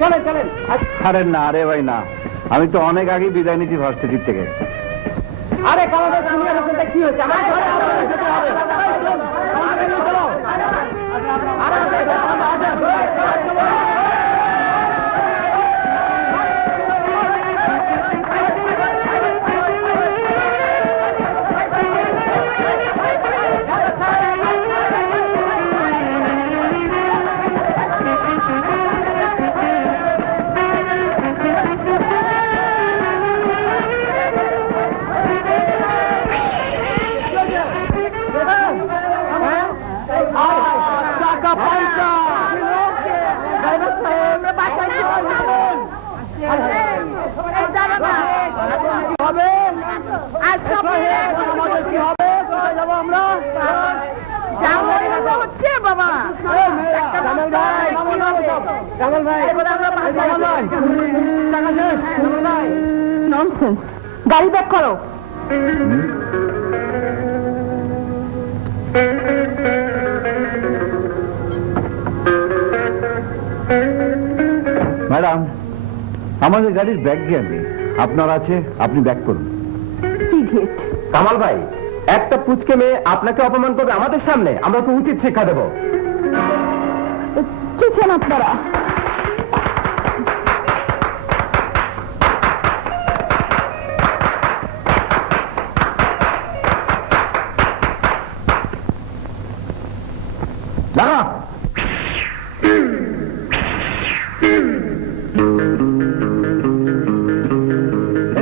চলেন চলেন। আরে না রে ভাই না, আমি তো অনেক আগে বিদায় নিচ্ছি ভার্সিটি থেকে। আরে কালাদের সিনিয়র হোস্টেলটা কি হচ্ছে? গাড়ি ব্যাক করো। ম্যাডাম, আমাদের গাড়ির ব্যাগ জ্ঞান নেই, আপনার আছে, আপনি ব্যাক করুন। কামাল ভাই, একটা পুচকে মেয়ে আপনাকে অপমান করবে আমাদের সামনে, আমরা তো উচিত শিক্ষা দেবো। কি চান আপনারা?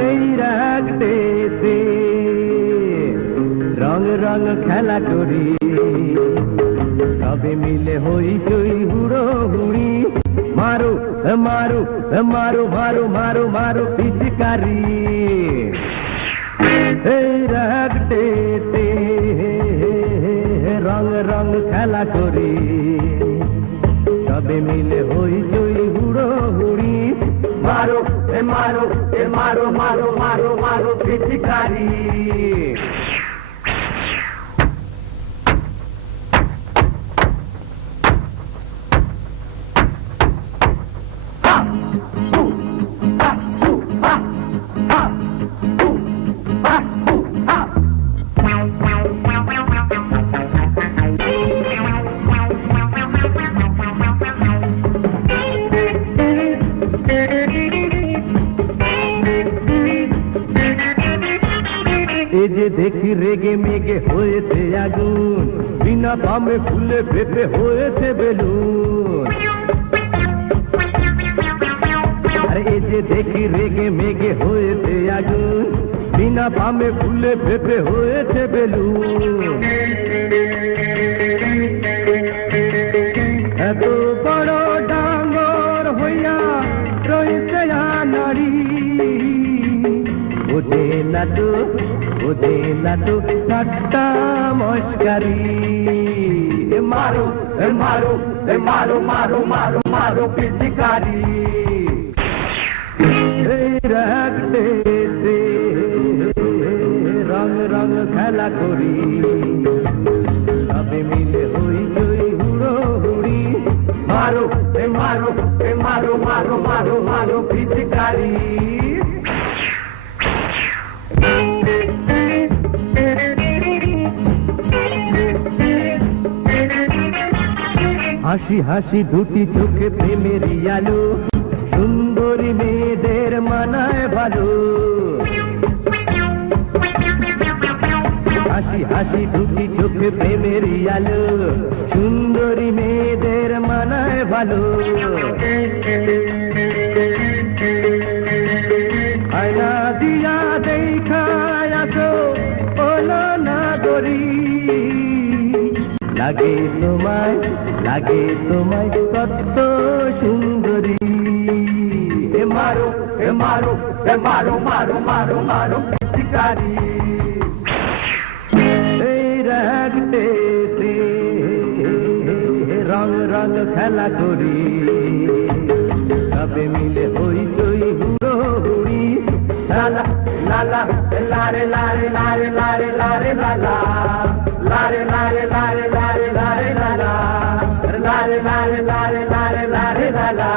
এই রাগতে রং রং খেলা করি, সবে মিলে হই চই হুড়ো হুড়ি, মারো মারো মারো মারো মারো মারো পিচকারি। এই রাগতে রং রং খেলা করি, সবে মিলে হই চই হুড়ো হুড়ি, মারো মারো মারো মারো মারো মারো পিচকারি। এই যে দেখি রেগে মেগে হয়েছে আগুন, বিনা দামে ফুলে পেতে হয়েছে বেলুন। আরে এই যে দেখি রেগে মেগে হয়েছে আগুন, বিনা দামে ফুলে পেতে হয়েছে বেলুন। এত বড় ডাঙর হইয়া রয়েছে নারী, বোঝে না তো বোঝে না তো ঠাট্টা মস্কারি। মারো মারো মারো মারো মারো মারো পিচকারি। রাখতে রং রং খেলা করি, সবে মিলে হই চই হুড়ো হুড়ি, মারো মারো মারো মারো মারো মারো পিচকারি। হাসি হাসি দুটি চোখে প্রেমের আলো, সুন্দরী মেয়েদের মানায় ভালো। হাসি হাসি দুটি চোখে প্রেমের আলো, সুন্দরী মেয়েদের মানায় ভালো। আয়না দিয়া দেখায় আসো ওলো না গরি, লাগে তোমায় সত্য সুন্দরী। মারো মারো মারো মারো মারো মারো পিচকারি। এই রাগতে রং রং খেলা করি, সবে মিলে হই চই হুড়ো হুড়ি, লালা লালা লারে লারে লারে লারে লারে লালা লারে লারে লারে লারে লারে লালা লারে লারে লারে লারে লারে লারে। la la.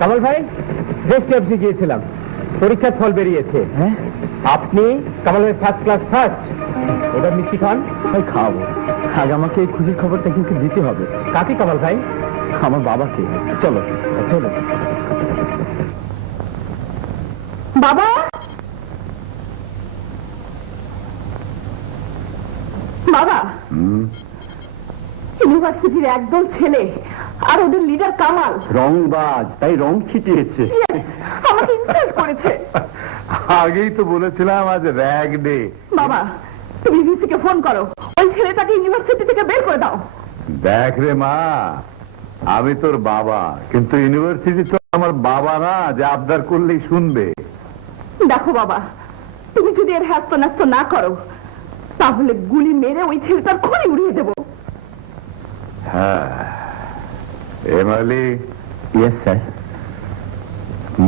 কামাল ভাই রেস্ট অফিসে গিয়েছিলাম, পরীক্ষার ফল বেরিয়েছে। হ্যাঁ আপনি কামাল ভাই ফার্স্ট ক্লাস ফার্স্ট। এবার মিষ্টি খান। ভাই খাওয়াবো, আগে আমাকে এই খুশির খবরটা কিন্তু দিতে হবে। কাকে কামাল ভাই? আমার বাবাকে। চলো চলো। বাবা, বাবা, ইউনিভার্সিটির একদল ছেলে আর ওদের লিডার কামাল রংবাজ, তাই রং ছিটিয়েছে। আমাকে ইনসাল্ট করেছে। আগেই তো বলেছিলাম আজ র্যাগ ডে। বাবা, তুমি ভিসিকে ফোন করো, ওই ছেলেটাকে ইউনিভার্সিটি থেকে বের করে দাও। দেখ রে মা, আমি তোর বাবা, কিন্তু ইউনিভার্সিটি তো আমার বাবা না যে আবদার করলেই শুনবে। দেখো বাবা, তুমি যদি এর হ্যাস্ত ন্যাস্ত না করো তাহলে গুলি মেরে ওই ছেলেটার খড়ি উড়িয়ে দেবো। হ্যাঁ এমালি। Yes sir.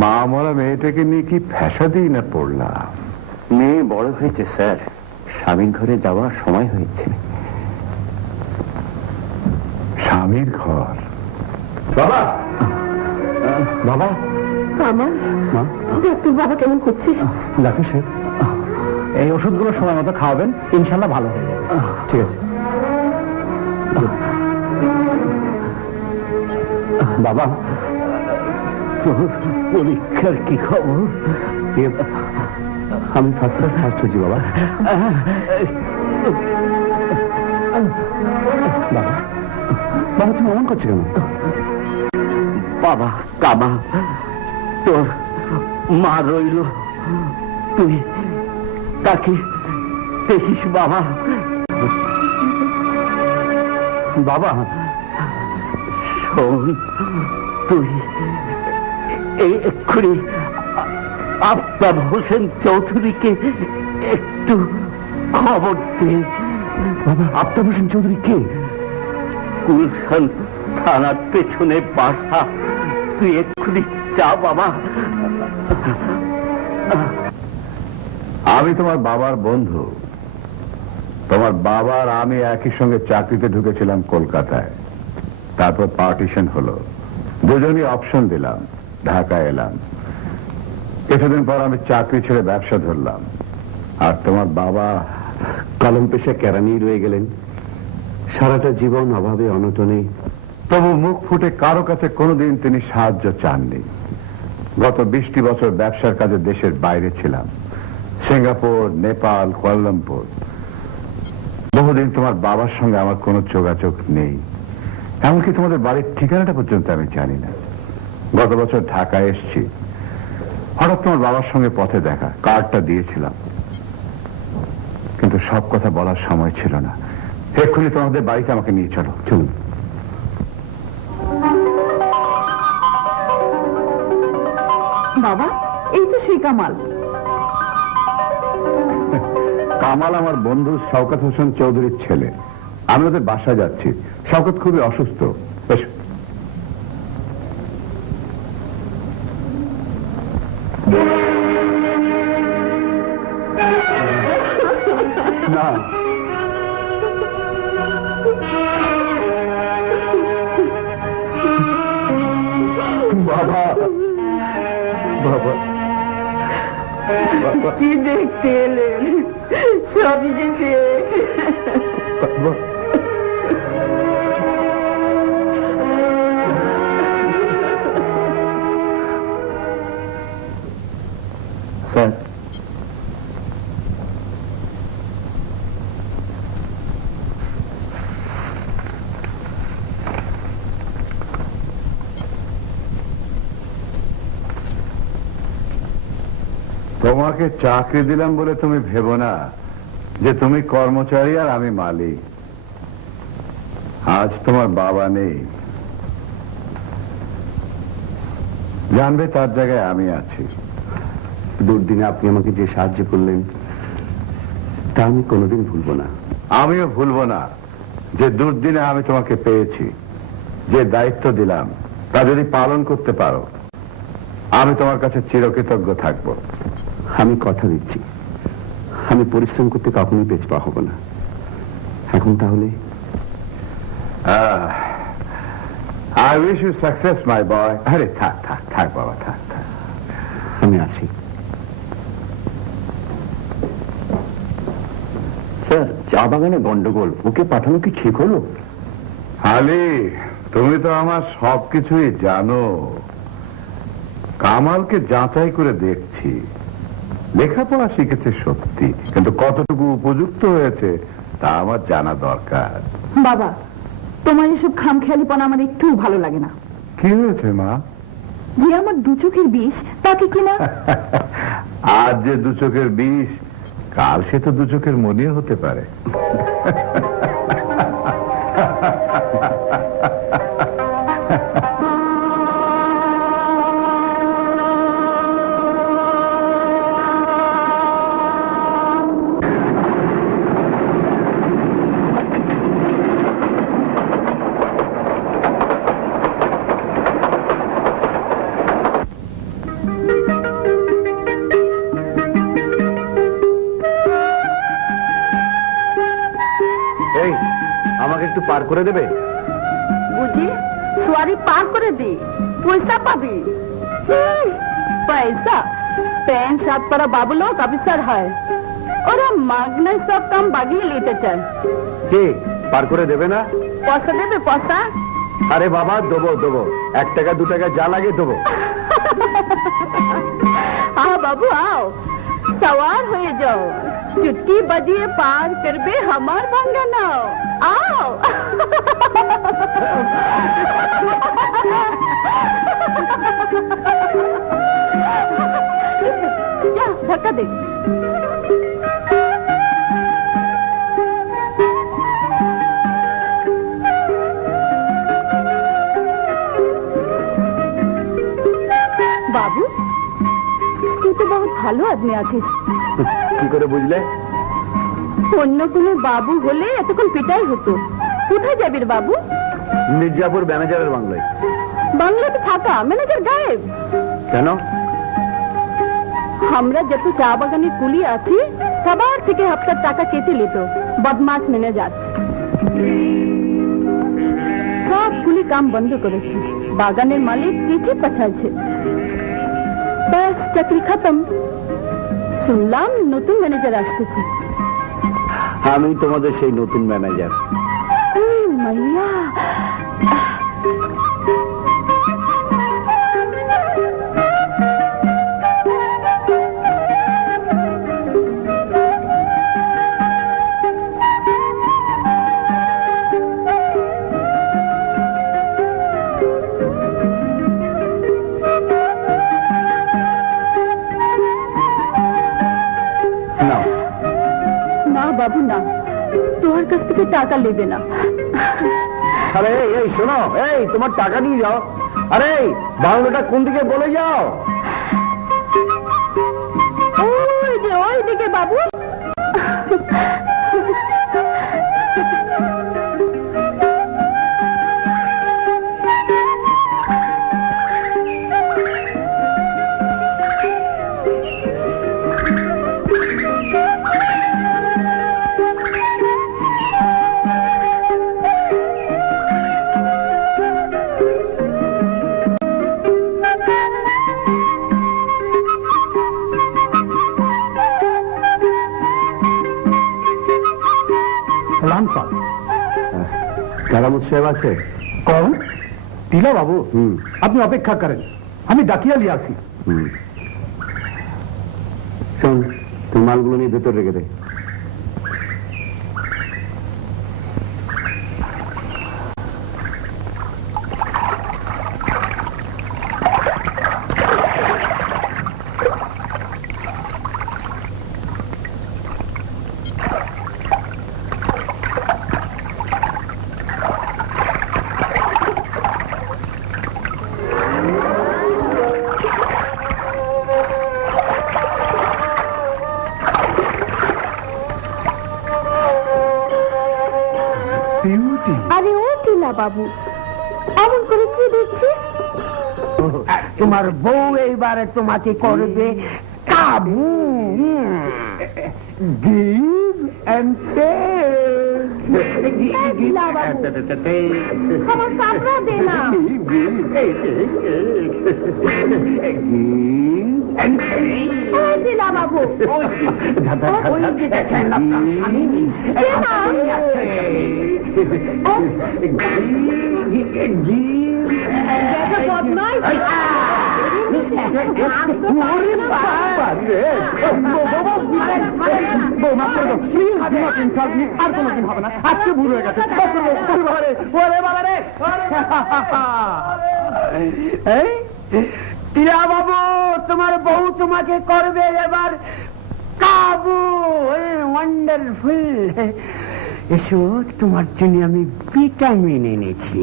মা মরা মেয়েটাকে নিয়ে কি ফ্যাসাদেই না পড়লাম। মেয়ে বড় হয়েছে স্যার, স্বামীর ঘরে যাওয়ার সময় হয়েছে। স্বামীর ঘর? বাবা, বাবা, কামাল, দেখ তোর বাবা কেমন করছে। ডাক্তার সাহেব, এই ওষুধগুলো সময় মতো খাওয়াবেন, ইনশাল্লাহ ভালো হবে। ঠিক আছে বাবা। তোর পরীক্ষার কি খবর? আমি ফার্স্ট ক্লাস ফার্স্ট হয়েছি বাবা। বাবা, বাবা তুমি অমন করছো কেন? বাবা কামা, তোর মা রইল, তুই তাকে দেখিস বাবা। বাবা শোন, তুই এই এক্ষুনি আফতাব হোসেন চৌধুরীকে একটু খবর দে। বাবা, আফতাব হোসেন চৌধুরী কে? গুলশান থানার পেছনে বাসা, তুই এক্ষুনি যা বাবা। আমি তোমার বাবার বন্ধু। তোমার বাবার আমি একই সঙ্গে চাকরিতে ঢুকেছিলাম কলকাতায়, তারপর পার্টিশন হলো, দুজনই অপশন দিলাম, ঢাকায় এলাম। কিছুদিন পর আমি চাকরি ছেড়ে ব্যবসা ধরলাম, আর তোমার বাবা কলম পেশা কেরানি রয়ে গেলেন, সারাটা জীবন অভাবে অনটনে। তবু মুখ ফুটে কারো কাছে কোনোদিন তিনি সাহায্য চাননি। গত 20টি বছর ব্যবসার কাজে দেশের বাইরে ছিলাম, সিঙ্গাপুর, নেপাল, কুয়ালালামপুর। বহুদিন তোমার বাবার সঙ্গে আমার কোনো যোগাযোগ নেই, এমনকি তোমাদের বাড়ির ঠিকানাটা পর্যন্ত আমি জানি না। গত বছর ঢাকায় এসেছি, হঠাৎ তোমার বাবার সঙ্গে পথে দেখা, কার্ডটা দিয়েছিলাম, কিন্তু সব কথা বলার সময় ছিল না। এক্ষুনি তোমাদের বাড়িতে আমাকে নিয়ে চলো। চলুন। বাবা, এই তো সেই কামাল। কামাল আমার বন্ধু শওকত হোসেন চৌধুরীর ছেলে। আমি ওদের বাসায় যাচ্ছি। শওকত খুবই অসুস্থ। বেশ, না বাবা, বাবা, কি দেখতে এলেন? সবই যে শেষ। বাবা। স্যার, তোমাকে চাকরি দিলাম বলে তুমি ভেবো না যে তুমি কর্মচারী আর আমি মালিক। আজ তোমার বাবা নেই, জানবে তার জায়গায় আমি আছি। দুর্দিনে আপনি আমাকে যে সাহায্য করলেন তা আমি কোনোদিন ভুলবো না। আমিও ভুলবো না যে দুর্দিনে আমি তোমাকে পেয়েছি, যে দায়িত্ব দিলাম তা যদি পালন করতে পারো আমি তোমার কাছে চিরকৃতজ্ঞ থাকবো। আমি কথা দিচ্ছি, আমি পরিশ্রম করতে কখনোই পেছপা হব না। এখন তাহলে আই উইশ ইউ সাকসেস মাই বয়। আরে থাক থাক থাক বাবা, থাক থাক। আমি আসি। স্যার, চা বাগানে গন্ডগোল, ওকে পাঠানো কি ঠিক হলো? আলী, তুমি তো আমার সবকিছুই জানো। কামালকে যাচাই করে দেখছি, লেখাপড়া শিখেছে সত্যি, কিন্তু কতটুকু উপযুক্ত হয়েছে তা আমার জানা দরকার। বাবা, তোমার এসব খামখেয়ালিপনা আমার একটু ভালো লাগে না। কি হয়েছে মা? যে আমার দু চোখের বিষ, তাকে কিনা আজ যে দু চোখের বিষ, কাল সে তো দু চোখের মনিও হতে পারে। এই, আমাকে একটু পার করে দেবে? বুঝি সোয়ারি পার করে দি, পয়সা পাবি। पैसा पैंट शर्ट पर बाबू लोग अफिसर है और हम मांगने सब काम बागी लेते चाहे। কে পার করে দেবে না? पैसा देवे पैसा। আরে বাবা, দেবো দেবো, 1 টাকা 2 টাকা যা লাগে দেবো। आओ बाबू आओ, सवार हो जाओ, चुटकी बजिए पार करबे हमार भांगा नाव। आओ जा धक्का दे। बाबू, তুই তো বহুত ভালো আদমি আছিস। কি করে বুঝলে? অন্য কোনো বাবু হলে এতক্ষণ পিটাই হতো। কোথায় যাবি রে বাবু? মির্জাপুর ম্যানেজারের বাংলায়। বাংলাতে থাকা ম্যানেজার গায়েব কেন? আমরা যত চা বাগানের কুলি আছি সবার থেকে হাফটার টাকা কেটে নিত বদমাস ম্যানেজার। সব কুলি কাম বন্ধ করেছে, বাগানের মালিক চিঠি পাঠাচ্ছে, ব্যাস চাকরি খতম। শুনলাম নতুন ম্যানেজার আসতেছে। আমি তোমাদের সেই নতুন ম্যানেজার। মাইয়া, নাও। না বাবু না, তোমার কাছ থেকে টাকা নেবে না। আরে এই শোনো, এই তোমার টাকা নিয়ে যাও। আরে বাংলাটা কোন দিকে বলে যাও। ওই যে ওই দিকে বাবু। সালাম সাহেব। কারামত সাহেব আছে? কौन? টিলা বাবু। আপনি অপেক্ষা করেন, আমি ডাকিয়া লিয়ে আসি। শোন, তুই মালগুলো নিয়ে ভেতর রেখে দে। বিউটি। আরে ও টিলা বাবু, এমন করে কি দেখছি? তোমার বউ এইবারে তোমাকে করবে কাবু। গিভ অ্যান্ড টিলা বাবু, খাবার চাপড়া দে না। ও টিলা বাবু, ওই যে দেখেন আপনার স্বামী, এই স্বামী আছে। দেখো বদমাইশ। আর কোনোদিন হবে না, আজকে ভুল হয়ে গেছে। টিলা বাবু, তোমার বউ তোমাকে করবে এবার কাবু। ওয়ান্ডারফুল। এসো, তোমার জন্য আমি ভিটামিন এনেছি।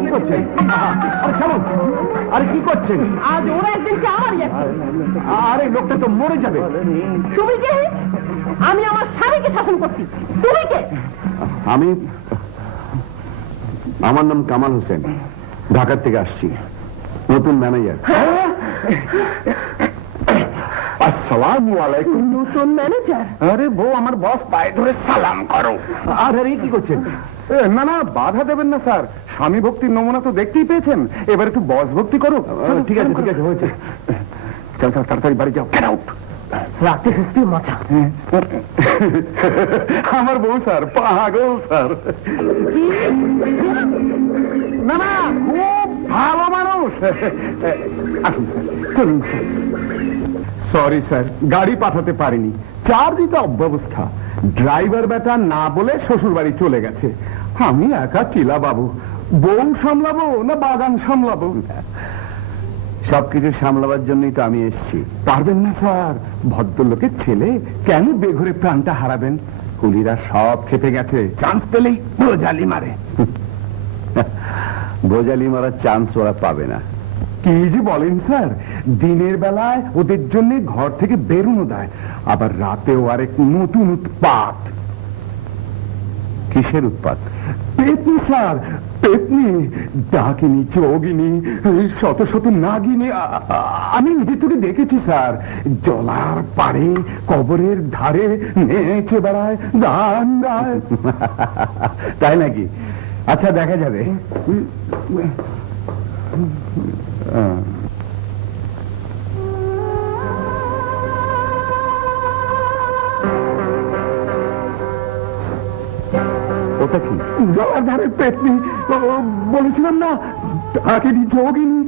কি করছেন? আরে কি করছেন? আজ ওরা একদিনকে আমারই একদিন। আরে লোকটা তো মরে যাবে। তুমি কে? আমি আমার স্বামীকে শাসন করছি, তুমি কে? আমার নাম কামাল হোসেন, ঢাকার থেকে আসছি, নতুন ম্যানেজার। আসসালামু আলাইকুম। নতুন ম্যানেজার? আরে বউ, আমার বস পায়ে ধরে সালাম করো। আরে কি করছেন? না না, বাধা দেবেন না স্যার, স্বামী ভক্তির নমুনা তো দেখতেই পেয়েছেন, এবার একটু বস ভক্তি করো। ঠিক আছে ঠিক আছে, হয়েছে। চল চল, তাড়াতাড়ি বাড়ি যাও। Get out. রাতে খুঁজতে মজা। আমার বউ স্যার পাগল স্যার। না না, খুব ভালো মানুষ। আসুন স্যার, চলুন স্যার। সরি স্যার, গাড়ি পাঠাতে পারিনি, চারদিকে অব্যবস্থা। ড্রাইভার বেটা না বলে শ্বশুর বাড়ি চলে গেছে। আমি একা টিলা বাবু, বউ সামলাবো না বাগান সামলাবো? সবকিছু সামলাবার জন্যই তো আমি এসেছি। পারবেন না স্যার, ভদ্রলোকের ছেলে, কেন বেঘরে প্রাণটা হারাবেন? কুলিরা সব খেপে গেছে, চান্স পেলেই বোঝালি মারে। বোঝালি মারার চান্স ওরা পাবে না। কি যে বলেন স্যার, দিনের বেলায় ওদের জন্য ঘর থেকে বেরোনো দেয়, আবার রাতেও আরেক নতুন উৎপাত। কিসের উৎপাত? পেতনি স্যার, পেতনি, ডাকিনি, যোগিনী, শত শত নাগিনী। আমি নিজে তোকে দেখেছি স্যার, জলার পাড়ে কবরের ধারে নেচে বেড়ায়, গান গায়। তাই নাকি? আচ্ছা, দেখা যাবে। ওটা কি? জলার ধারে পেতনি, বলেছিলাম না, ডাকিনি, যোগিনী।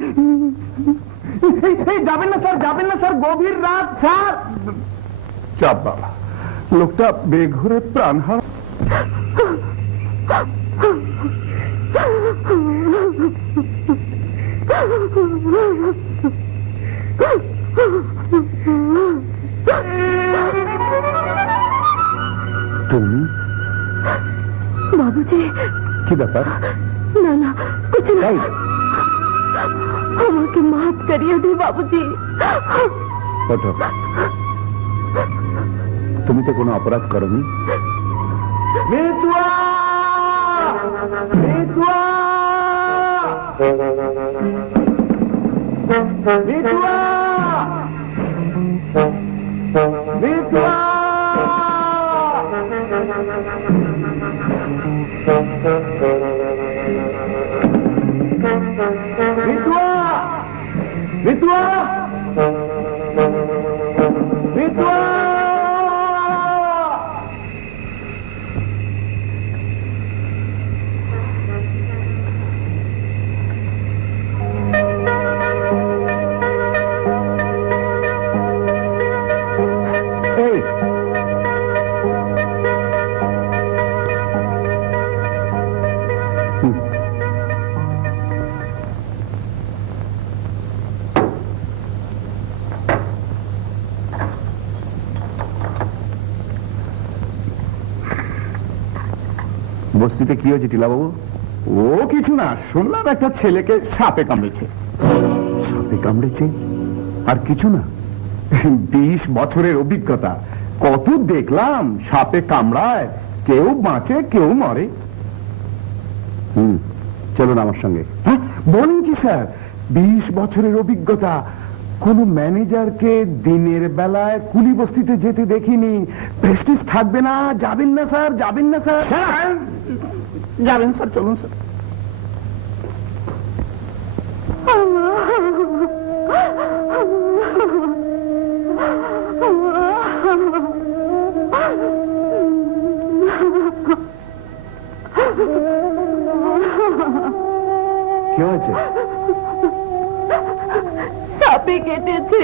যাবেন না স্যার, যাবেন না স্যার, গভীর রাত স্যার। চাপ বাবা, লোকটা বেঘরে প্রাণ হারা। তুমি? বাবুজি, কি ব্যাপার? না না, कुछ नहीं, আমাকে মাফ করিয়ে দে বাবুজি। ওঠো। তুমি তো কোনো অপরাধ করনি। মিতুয়া! মিতুয়া! মিতুয়া! মিতুয়া! মিতুয়া! মিতুয়া! মিতুয়া! এই, বস্তিতে কি হয়েছে টিলা বাবু? ও কিছু না, শুনলাম একটা ছেলেকে সাপে কামড়েছে। সাপে কামড়েছে? আর কিছু না? 20 বছরের অভিজ্ঞতা, কত দেখলাম সাপে কামড়ায়, কেউ বাঁচে কেউ মরে। চলুন আমার সঙ্গে। হ্যাঁ, বলেন কি স্যার? 20 বছরের অভিজ্ঞতা, কোন ম্যানেজারকে দিনের বেলায় কুলি বস্তিতে যেতে দেখিনি। প্রেস্টিজ থাকবে না? যাবেন না স্যার, যাবেন না স্যার? যাবেন স্যার, চলুন স্যার। কি হয়েছে? সাপে কেটেছে,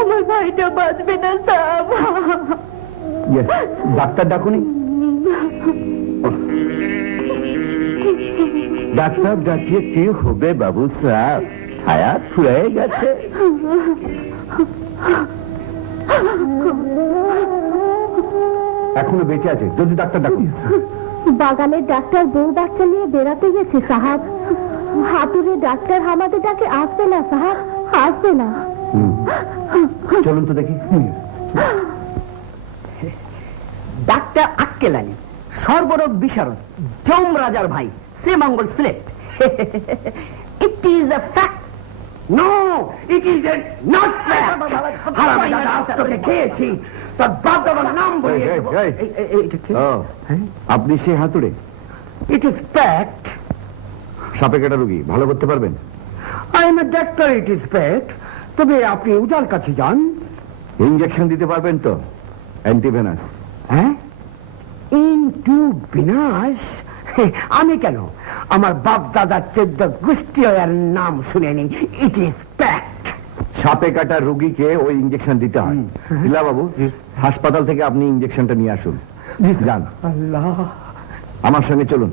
আমার ভাইটা বাঁচবে না সাপ। ডাক্তার ডাকুনি? ডাক্তার ডাকিয়ে কি হবে বাবু সাহেব, হায়াত ফুরাই গেছে। এখনো বেঁচে আছে, যদি ডাক্তার ডাকুন। বাগানের ডাক্তার বউ বাচ্চা নিয়ে বেড়াতে গেছে সাহাব। হাতুড়ে ডাক্তার আমাদের ডাকে আসবে না সাহাব, আসবে না। চলুন তো দেখি। ডাক্তার আক্কেল আলী, সর্বরোগ বিশারদ, যম রাজার ভাই, Sreemangal Sylhet. It is a fact. No, it is not fact. হারামজাদা, আজ তোকে খেয়েছি, তোর বাপ দাদার নাম বলিয়ে দেবো। আপনি সে হাতুড়ে? It is fact. সাপে কাটা রোগী ভালো করতে পারবেন? I M A doctor, it is fact. তবে আপনি উজার কাছে যান। ইঞ্জেকশন দিতে পারবেন তো? অ্যান্টিভেনাস। হ্যাঁ, ইনটু বিনাশ? আমি কেন? আমার বাপ দাদার 14 গোষ্ঠী এর নাম শুনেনি। It is fact. সাপে কাটা রোগীকে ওই ইঞ্জেকশন দিতে হয়। দিলা বাবু, হাসপাতাল থেকে আপনি ইঞ্জেকশনটা নিয়ে আসুন। যান, আল্লাহ, আমার সঙ্গে চলুন।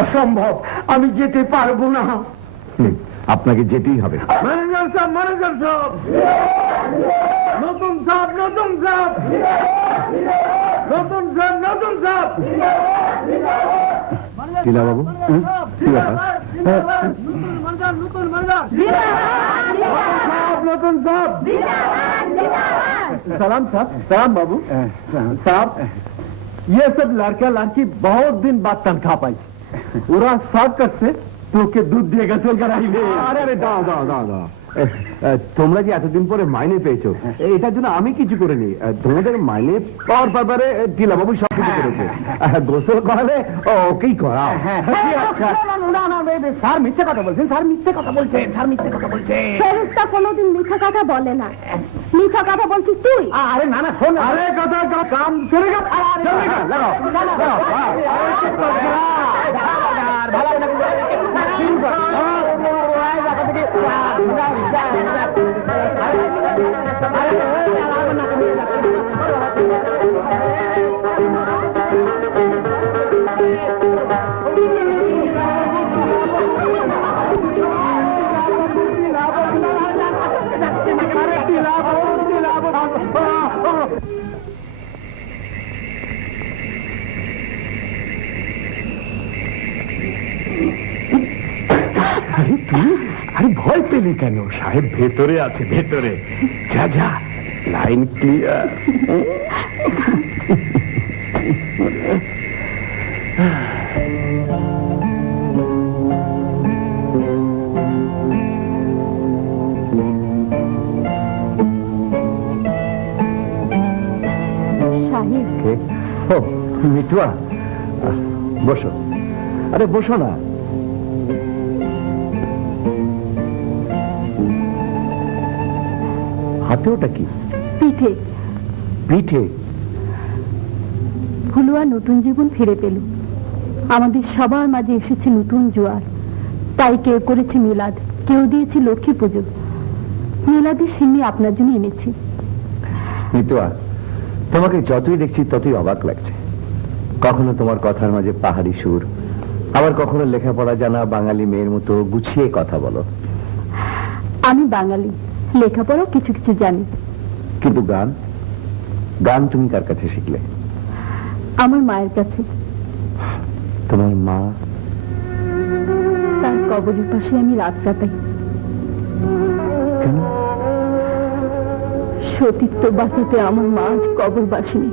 অসম্ভব, আমি যেতে পারবো না। আপনাকে যেতেই হবে। ম্যানেজার সাহেব, ম্যানেজার সাহেব, নতুন সাহেব, নতুন সাহেব, নতুন সাহেব, নতুন সাহেব। দিলা বাবু, কি ব্যাপার? নতুন সাহেব। सलाम साहब, सलाम बाबू साहब। ये सब लड़का लड़की बहुत दिन बाद तनख्वाह पाई, ওরা সার্কাস से তোকে দুধ দিয়ে গোসল করাইবে। আরে আরে দাও দাও দাও দাও। তোমরা যে এতদিন পরে মাইনে পেয়েছো, এটার জন্য আমি কিছু করিনি। তোমাদের মাইনে পাওয়ার ব্যাপারে টিলা বাবু সব কিছু করেছে। গোসল করালে ওকেই করাও। স্যার মিথ্যে কথা বলছেন, স্যার মিথ্যে কথা বলছেন, স্যার মিথ্যে কথা বলছেন। ফেরেশতা কোনোদিন মিথ্যা কথা বলে না। মিথ্যা কথা বলছিস তুই। আরে না না, শোন, আরে কথা কাম চলেগা, চলেগা, লাগাও লাগাও। আরে তুই, আরে ভয় পেলি কেন? সাহেব ভেতরে আছে, ভেতরে যা যা। Line clear. সাহেব, ও মিটুয়া, বসো। আরে বসো না। হাতে ওটা কি? পিঠে। পিঠে? ফুলুয়া নতুন জীবন ফিরে পেল। আমাদের সবার মাঝে এসেছে নতুন জোয়ার। তাই কেউ করেছে মিলাদ, কেউ দিয়েছে লক্ষ্মী পুজো। মিলাদের সিন্নি আপনার জন্য এনেছি। মিতুয়া, তোমাকে যতই দেখছি ততই অবাক লাগছে। কখনো তোমার কথার মাঝে পাহাড়ি সুর, আবার কখনো লেখাপড়া জানা বাঙালি মেয়ের মতো গুছিয়ে কথা বলো। আমি বাঙালি, লেখাপড়াও কিছু কিছু জানি। কিন্তু গান, গান তুমি কার কাছে শিখলে? আমার মায়ের কাছে। তোমার মা? তার কবরের পাশে আমি রাত কাটাই। কেন? সতীত্ব বাঁচাতে আমার মা আজ কবর বাসেনি।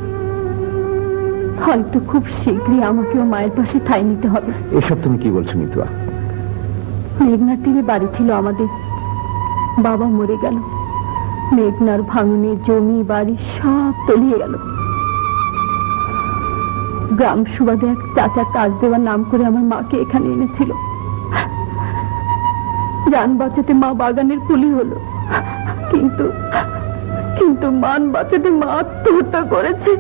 হয়তো খুব শীঘ্রই আমাকেও মায়ের পাশে ঠাঁই নিতে হবে। এসব তুমি কি বলছো মিতুয়া? মেঘনার তীরে বাড়ি ছিল আমাদের, বাবা মরে গেল। মেঘনার ভাঙনে জমি বাড়ি সব তলিয়ে গেল। গ্রাম সুবাদে এক চাচা কাজ দেওয়ার নাম করে আমার মাকে এখানে এনেছিল। জান বাঁচাতে মা বাগানের কুলি হলো, কিন্তু কিন্তু মান বাঁচাতে মা আত্মহত্যা করেছে।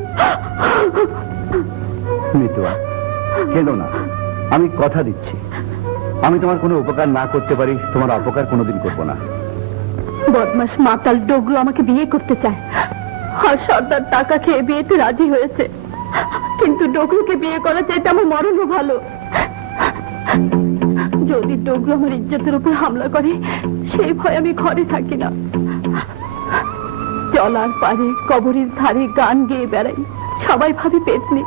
মিতুয়া, কেঁদো না। আমি কথা দিচ্ছি, আমি তোমার কোনো উপকার না করতে পারি, তোমার অপকার কোনোদিন করবো না। বদমাস মাতাল ডগরু আমাকে বিয়ে করতে চায়, আর সর্দার টাকা খেয়ে বিয়েতে রাজি হয়েছে। কিন্তু ডগরুকে বিয়ে করা চাইতে আমার মরণও ভালো। যদি ডগরু আমার ইজ্জতের উপর হামলা করে, সেই ভয় আমি ঘরে থাকি না। জলার পারে কবরের ধারে গান গেয়ে বেড়াই, সবাই ভাবে পেতনি।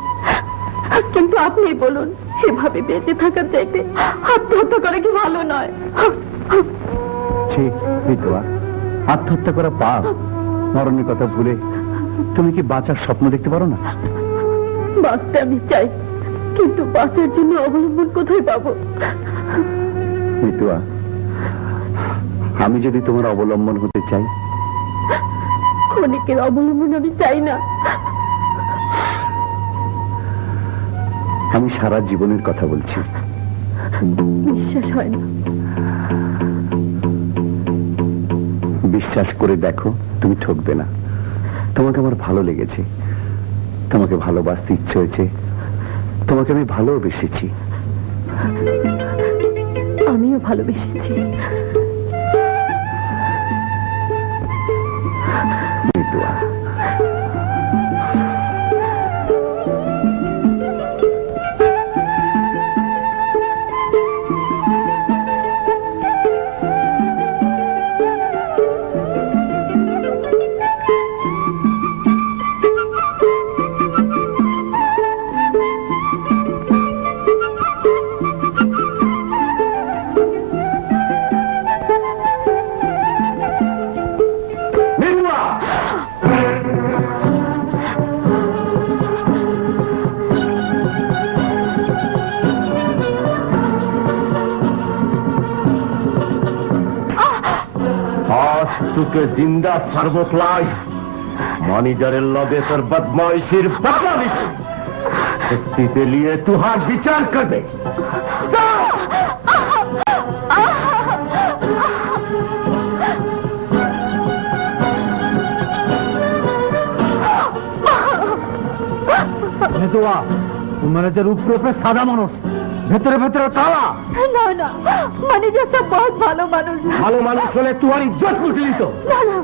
কিন্তু আপনি বলুন, এভাবে বেঁচে থাকার চাইতে আত্মহত্যা করা কি ভালো নয়? ছি মিতুয়া, আত্মহত্যা করা পাপ। মরণের কথা ভুলে তুমি কি বাঁচার স্বপ্ন দেখতে পারো না? বাঁচতে আমি চাই, কিন্তু বাঁচার জন্য অবলম্বন কোথায় পাবো? মিতুয়া, আমি যদি তোমার অবলম্বন হতে চাই? ক্ষণিকের অবলম্বন আমি চাই না। আমি সারা জীবনের কথা বলছি। বিশ্বাস হয় না। বিশ্বাস করে দেখো, তুমি ঠকবে না। তোমাকে আমার ভালো লেগেছে, তোমাকে ভালোবাসতে ইচ্ছে হয়েছে, তোমাকে আমি ভালোবেসেছি। আমিও ভালোবেসেছি। মিতুয়া, তোকে জিন্দা সার্বক্লাই ম্যানেজারের লগে তোর বদমাইশির বদলা দিছি। কিস্তিতে নিয়ে তুহার বিচার করবে। মিতুয়া, ম্যানেজার উপরে সাদা মানুষ, ভেতরে ভেতরে কালা। না না, ম্যানেজার সাহেব বহুত ভালো মানুষ। ভালো মানুষ হলে তুহার ইজ্জত লুটে দিত। না না,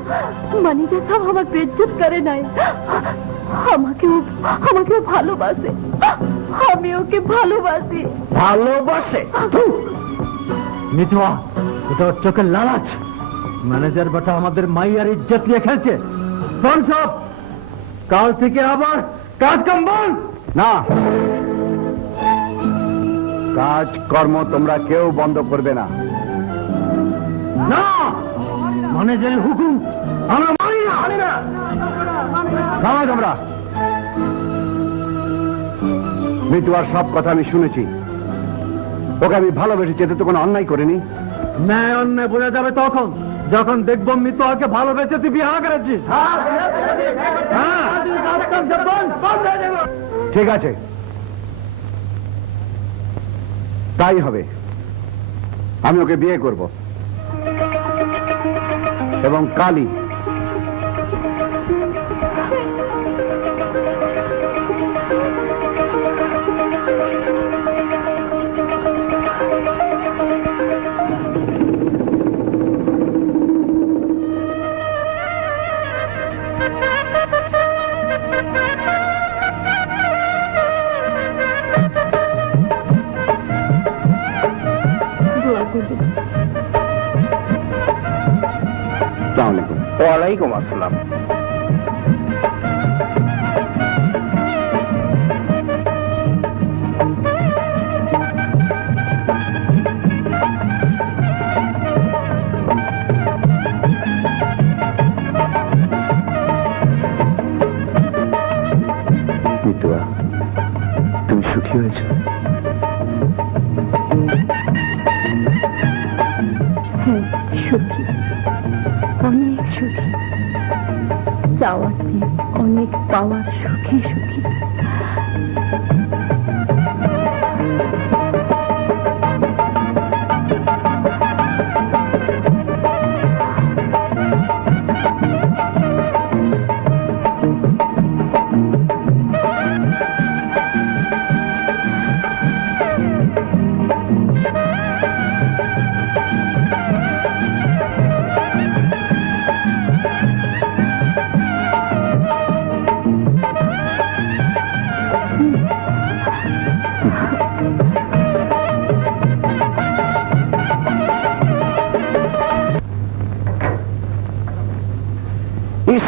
ম্যানেজার সাহেব আমার বেজ্জত করে নাই, আমাকেও ভালোবাসে। আমি ওকে ভালোবাসি। ভালোবাসে? মিতুয়া, এটা ওর চোখের লালাচ। ম্যানেজার বেটা আমাদের মাইয়ার ইজ্জত নিয়ে খেলছে। শোন সব, কাল থেকে আবার কাজ কাম বল। না, কাজ কর্ম তোমরা কেউ বন্ধ করবে না। না, ম্যানেজারের হুকুম আমরা মানি না। থামো তোমরা। মিতুয়ার সব কথা আমি শুনেছি। ওকে আমি ভালোবেসেছি, এতে তো কোনো অন্যায় করিনি। ন্যায় অন্যায় বোঝা যাবে তখন, যখন দেখবো মিতুয়াকে ভালোবেসে তুই বিয়ে করেছিস। হ্যাঁ, ঠিক আছে, তাই হবে। আমি ওকে বিয়ে করব, এবং কালই। দোয়া করবেন। আসসালামু আলাইকুম। ওয়ালাইকুম আসসালাম। হয়েছে? হ্যাঁ, সুখী, অনেক সুখী, চাওয়ার চেয়ে অনেক পাওয়ার সুখে সুখী। ইস,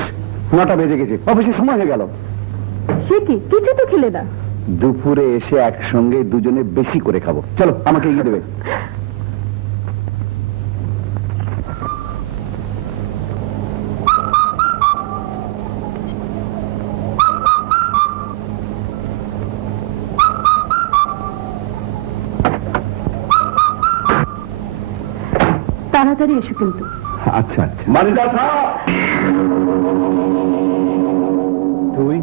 9টা বেজে গেছে, অফিসের সময় হয়ে গেল। সে কি, কিছু তো খেলে না? দুপুরে এসে একসঙ্গে দুজনে বেশি করে খাবো। চলো, আমাকে এগিয়ে দেবে। তাড়াতাড়ি এসো কিন্তু। আচ্ছা আচ্ছা। মানিদা সাহেব, তুই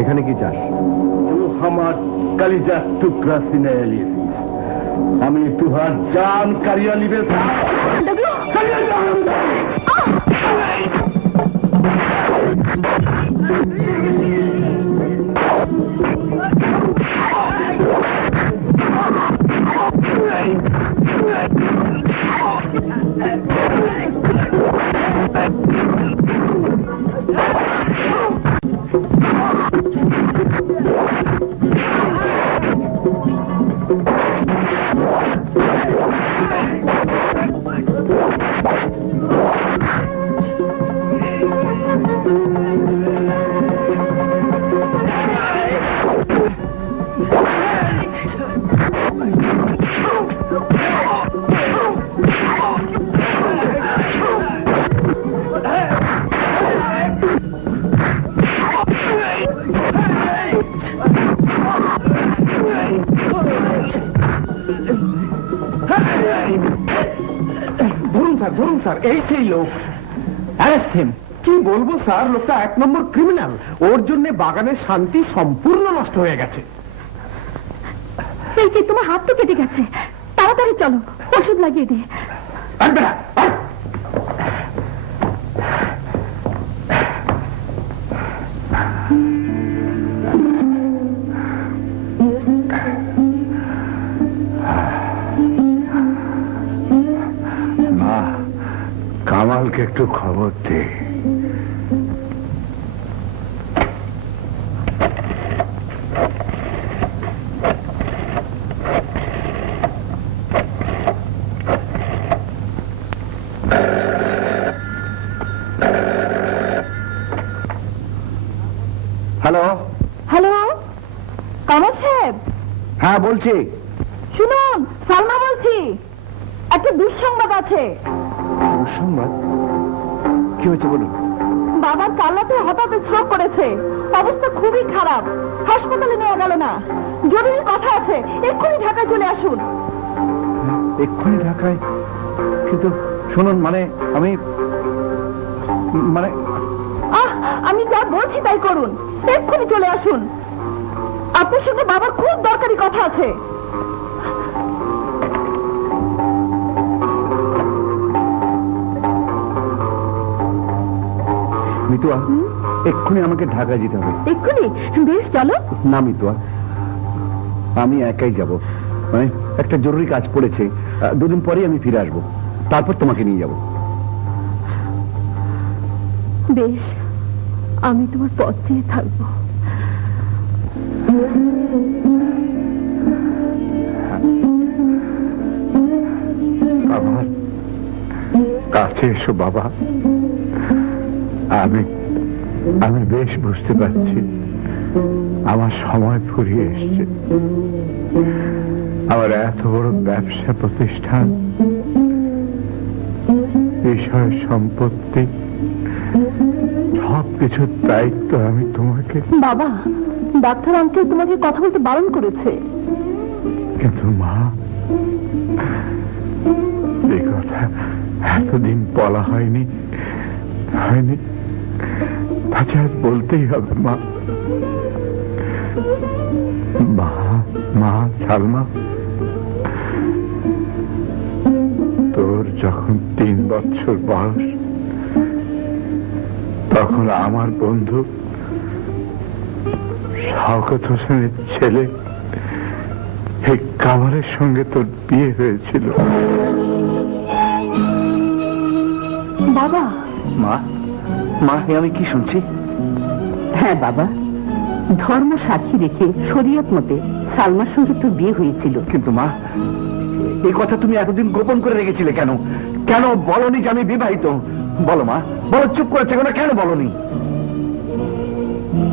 এখানে কি চাস? तू हमार कलिजा टुकड़ा सिने लिसिस, আমি तुहार जान करिया लिबे ধরুন স্যার, এই সেই লোক। Arrest him. কি বলবো স্যার, লোকটা 1 নম্বর ক্রিমিনাল। ওর জন্য বাগানের শান্তি সম্পূর্ণ নষ্ট হয়ে গেছে। এই কি, তোমার হাত তো কেটে গেছে, তাড়াতাড়ি চলো, ওষুধ লাগিয়ে দে। মা, কামালকে একটু খবর দে। হ্যালো। হ্যালো, কামাল সাহেব, হ্যাঁ বলছি। শুনুন, সালমা বলছি, একটা দুঃসংবাদ আছে। দুঃসংবাদ? কি হয়েছে বলুন। বাবার কাল্লাতে হঠাৎ স্ট্রোক করেছে, অবস্থা খুবই খারাপ, হাসপাতালে নেওয়া গেল না। জরুরি কথা আছে, এক্ষুনি ঢাকায় চলে আসুন। এক্ষুনি ঢাকায়? কিন্তু শুনুন, আমি আমি যা বলছি তাই করুন, এক্ষুনি চলে আসুন। আপনার সঙ্গে বাবার খুব দরকারি কথা আছে। মিতুয়া, এক্ষুনি আমাকে ঢাকায় যেতে হবে। এক্ষুনি? বেশ, চলো। না মিতুয়া, আমি একাই যাব। একটা জরুরি কাজ পড়েছে, 2 দিন পরেই আমি ফিরে আসবো, তারপর তোমাকে নিয়ে যাব। বেশ, আমি তোমার পথ চেয়ে থাকবো। আমার কাছে এসো বাবা। আমি বেশ বুঝতে পারছি আমার সময় ফুরিয়ে এসছে। আমার এত বড় ব্যবসা প্রতিষ্ঠান, বিষয় সম্পত্তি সব কিছুর দায়িত্ব আমি তোমাকে। বাবা, ডাক্তার আঙ্কেল তোমাকে কথা বলতে বারণ করেছে। কিন্তু মা, এই কথা এতদিন বলা হয়নি। তাছাড়া আজ বলতেই হবে মা। মা সালমা, তোর যখন 3 বছর বয়স, তখন আমার বন্ধু শওকত হোসেনের ছেলে এই কামালের সঙ্গে তোর বিয়ে হয়েছিল। বাবা, মা, আমি কি শুনছি? হ্যাঁ বাবা, ধর্ম সাক্ষী রেখে শরীয়ত মতে সালমার সঙ্গে তোর বিয়ে হয়েছিল। কিন্তু মা, এই কথা তুমি এতদিন গোপন করে রেখেছিলে কেন? কেন বলনি যে আমি বিবাহিত? বলো মা, বলো। চুপ করেছে কেন বলনি?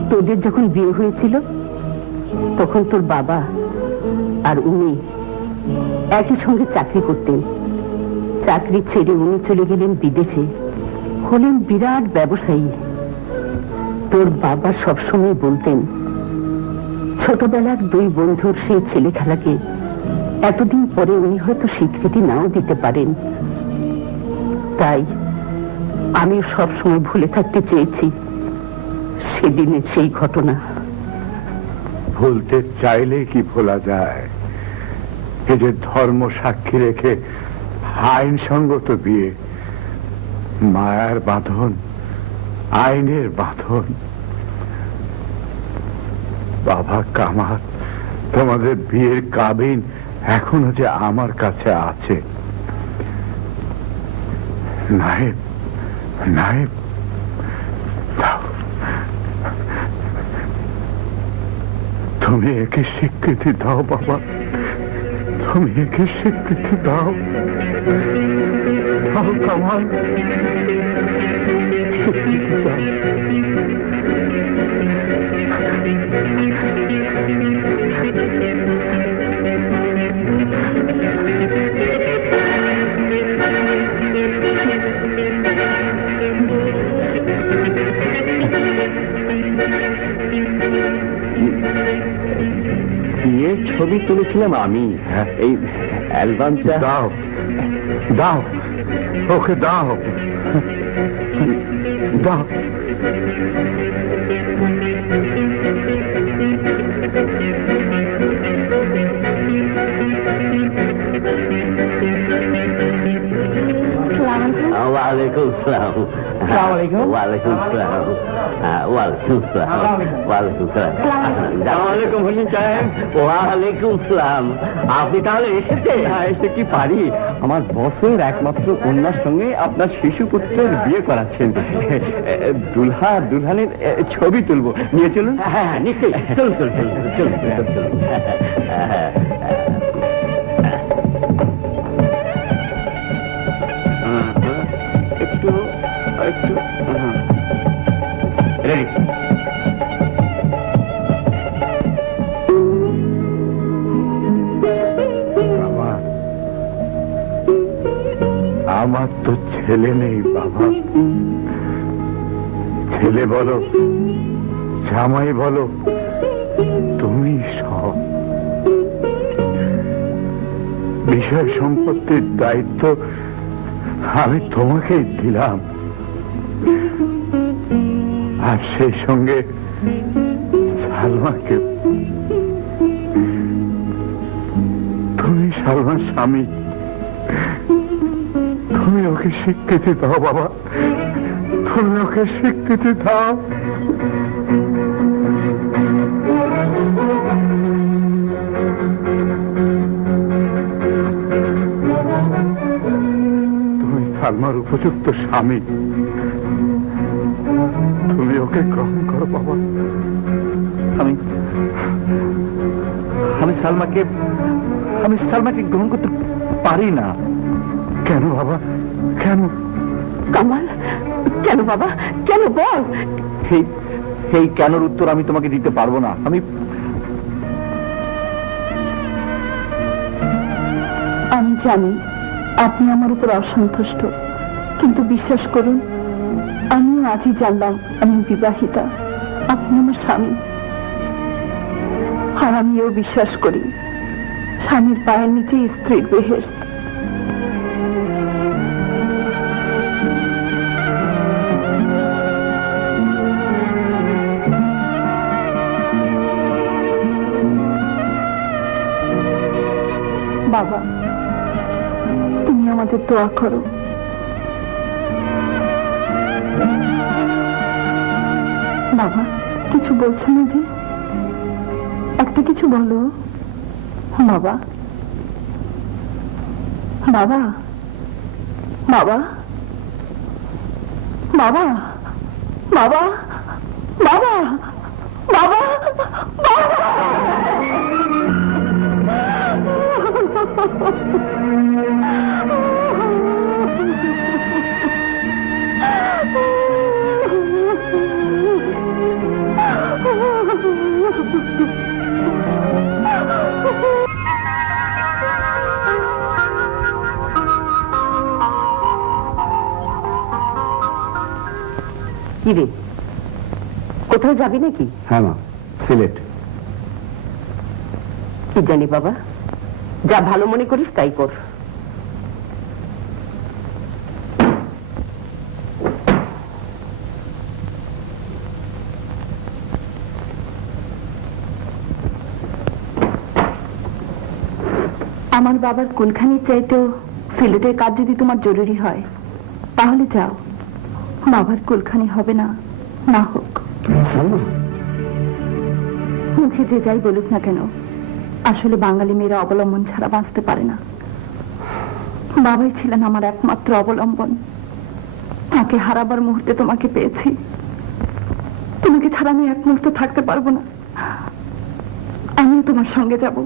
তোদের যখন বিয়ে হয়েছিল তখন তোর বাবা আর উনি একই সঙ্গে চাকরি করতেন। চাকরি ছেড়ে উনি চলে গেলেন বিদেশে, হলেন বিরাট ব্যবসায়ী। তোর বাবা সবসময় বলতেন, ছোটবেলার 2 বন্ধুর সেই ছেলে খেলাকে এতদিন পরে উনি হয়তো স্বীকৃতি নাও দিতে পারেন। তাই আমি সবসময় ভুলে থাকতে চেয়েছি সেদিনের সেই ঘটনা। ভুলতে চাইলে কি ভোলা যায়? এই যে ধর্ম সাক্ষী রেখে আইনসঙ্গত বিয়ে, মায়ার বাঁধন, আইনের বাঁধন। বাবা কামাল, তোমাদের বিয়ের কাবিন এখনো যে আমার কাছে আছে। নায়েব, দাও, তুমি একে স্বীকৃতি দাও বাবা, তুমি একে স্বীকৃতি দাও। কামাল, স্বীকৃতি দাও। বিয়ের ছবি তুলেছিলাম আমি। এই অ্যালবামটা দাও, ওকে দাও। ওয়ালাইকুম আসসালাম। ওয়ালাইকুম আসসালাম। ওয়ালাইকুম আসসালাম। ওয়ালাইকুম আসসালাম। ওয়ালাইকুম হলিম সাহেব। ওয়ালাইকুম আসসালাম। আপনি তাহলে এসেছেন? এসে কি পারি? আমার বসের একমাত্র কন্যার সঙ্গে আপনার শিশু পুত্রের বিয়ে করাচ্ছেন। দুলহানের ছবি তুলবো, নিয়ে চলুন। হ্যাঁ, নিশ্চয়ই। চলুন চলুন চলুন চলুন চলুন চলুন। একটু রেডি। আমার তো ছেলে নেই বাবা। ছেলে বলো, জামাই বলো, তুমি সব। বিষয় সম্পত্তির দায়িত্ব আমি তোমাকেই দিলাম, আর সেই সঙ্গে সালমাকে। তুমি সালমার স্বামী, তুমি ওকে স্বীকৃতি দাও বাবা, তুমি ওকে স্বীকৃতি দাও। তুমি সালমার উপযুক্ত স্বামী, তুমি ওকে গ্রহণ করো বাবা। আমি সালমাকে গ্রহণ করতে পারি না। কেন বাবা, কেন? কামাল, কেন বাবা, কেন বল? এই কেনর উত্তর আমি তোমাকে দিতে পারবো না। আমি জানি আপনি আমার উপর অসন্তুষ্ট, কিন্তু বিশ্বাস করুন আমি আজই জানলাম আমি বিবাহিতা, আপনি আমার স্বামী। আর আমিও বিশ্বাস করি স্বামীর পায়ের নিচে স্ত্রীর বেহেশত। বাবা, তুমি আমাদের দোয়া করো। বাবা, কিছু বলছো না যে? একটা কিছু বলো বাবা। বাবা, বাবা, বাবা, বাবা, বাবা, বাবা, কি রে, কোথাও যাবি নাকি? হ্যাঁ মা, সিলেট। কি জানি বাবা, যা ভালো মনে করিস তাই কর। আমার বাবার কুলখানির চাইতেও সিলেটের কাজ যদি তোমার জরুরি হয় তাহলে যাও। বাবার কুলখানি হবে না, না হোক। মুখে যে যাই বলুক না কেন, আসলে বাঙালি মেয়েরা অবলম্বন ছাড়া বাঁচতে পারে না। বাবাই ছিলেন আমার একমাত্র অবলম্বন। তাকে হারাবার মুহূর্তে তোমাকে পেয়েছি। তোমাকে ছাড়া আমি এক মুহূর্ত থাকতে পারবো না। আমিও তোমার সঙ্গে যাব।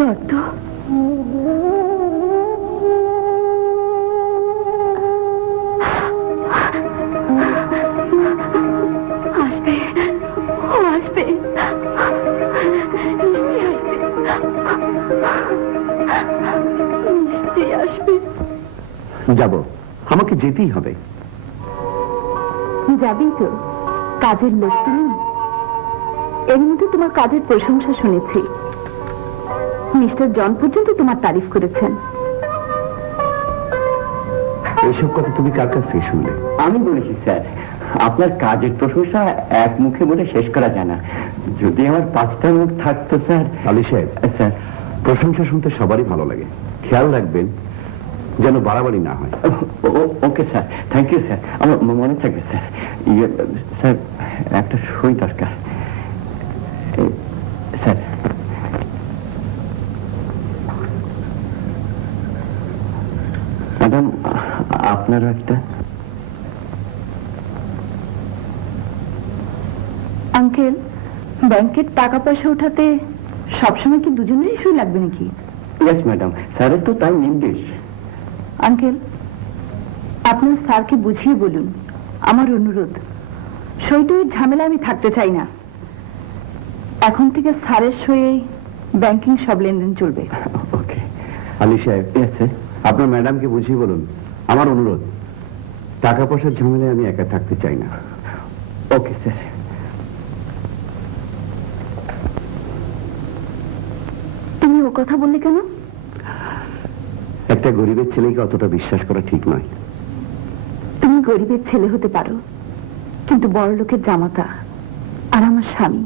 দর্দ, আসবে, ও আসবে, নিশ্চয়ই আসবে। যাব, আমাকে যেতেই হবে। যাবি তো? কাজের লোক তুমি। এমনিতে তোমার কাজের প্রশংসা শুনেছি। মিস্টার জন পর্যন্ত তোমার তারিফ করেছেন। এইসব কথা তুমি কার কাছ থেকে শুনলে? আমি বলেছি স্যার, আপনার কাজের প্রশংসা এক মুখে বলে শেষ করা যায় না। যদি আমার 5টা মুখ থাকতো স্যার। আলী সাহেব, স্যার, প্রশংসা শুনতে সবারই ভালো লাগে। খেয়াল রাখবেন যেন বাড়াবাড়ি না হয়। Okay sir, thank you sir, আমার মনে থাকবে স্যার। স্যার, একটা সই দরকার স্যার। ম্যাডাম, আপনারও একটা। আঙ্কেল, ব্যাংকের টাকা পয়সা উঠাতে সবসময় কি দুজনেরই সই লাগবে নাকি? ইয়েস ম্যাডাম, স্যারের তো তাই নির্দেশ। আঙ্কেল, আপনার স্যারকে বুঝিয়ে বলুন আমার অনুরোধ, সইটইয়ের ঝামেলা আমি থাকতে চাই না। এখন থেকে স্যারের সই ব্যাংকিং সব লেনদেন চলবে। ওকে। আলী সাহেব, ইয়েস স্যার। আপনার ম্যাডামকে বুঝিয়ে বলুন আমার অনুরোধ, টাকা পয়সার ঝামেলায় আমি একা থাকতে চাই না। Okay sir. তুমি ও কথা বললে কেন? একটা গরিবের ছেলেকে অতটা বিশ্বাস করা ঠিক নয়। তুমি গরিবের ছেলে হতে পারো, কিন্তু বড় লোকের জামাতা আর আমার স্বামী।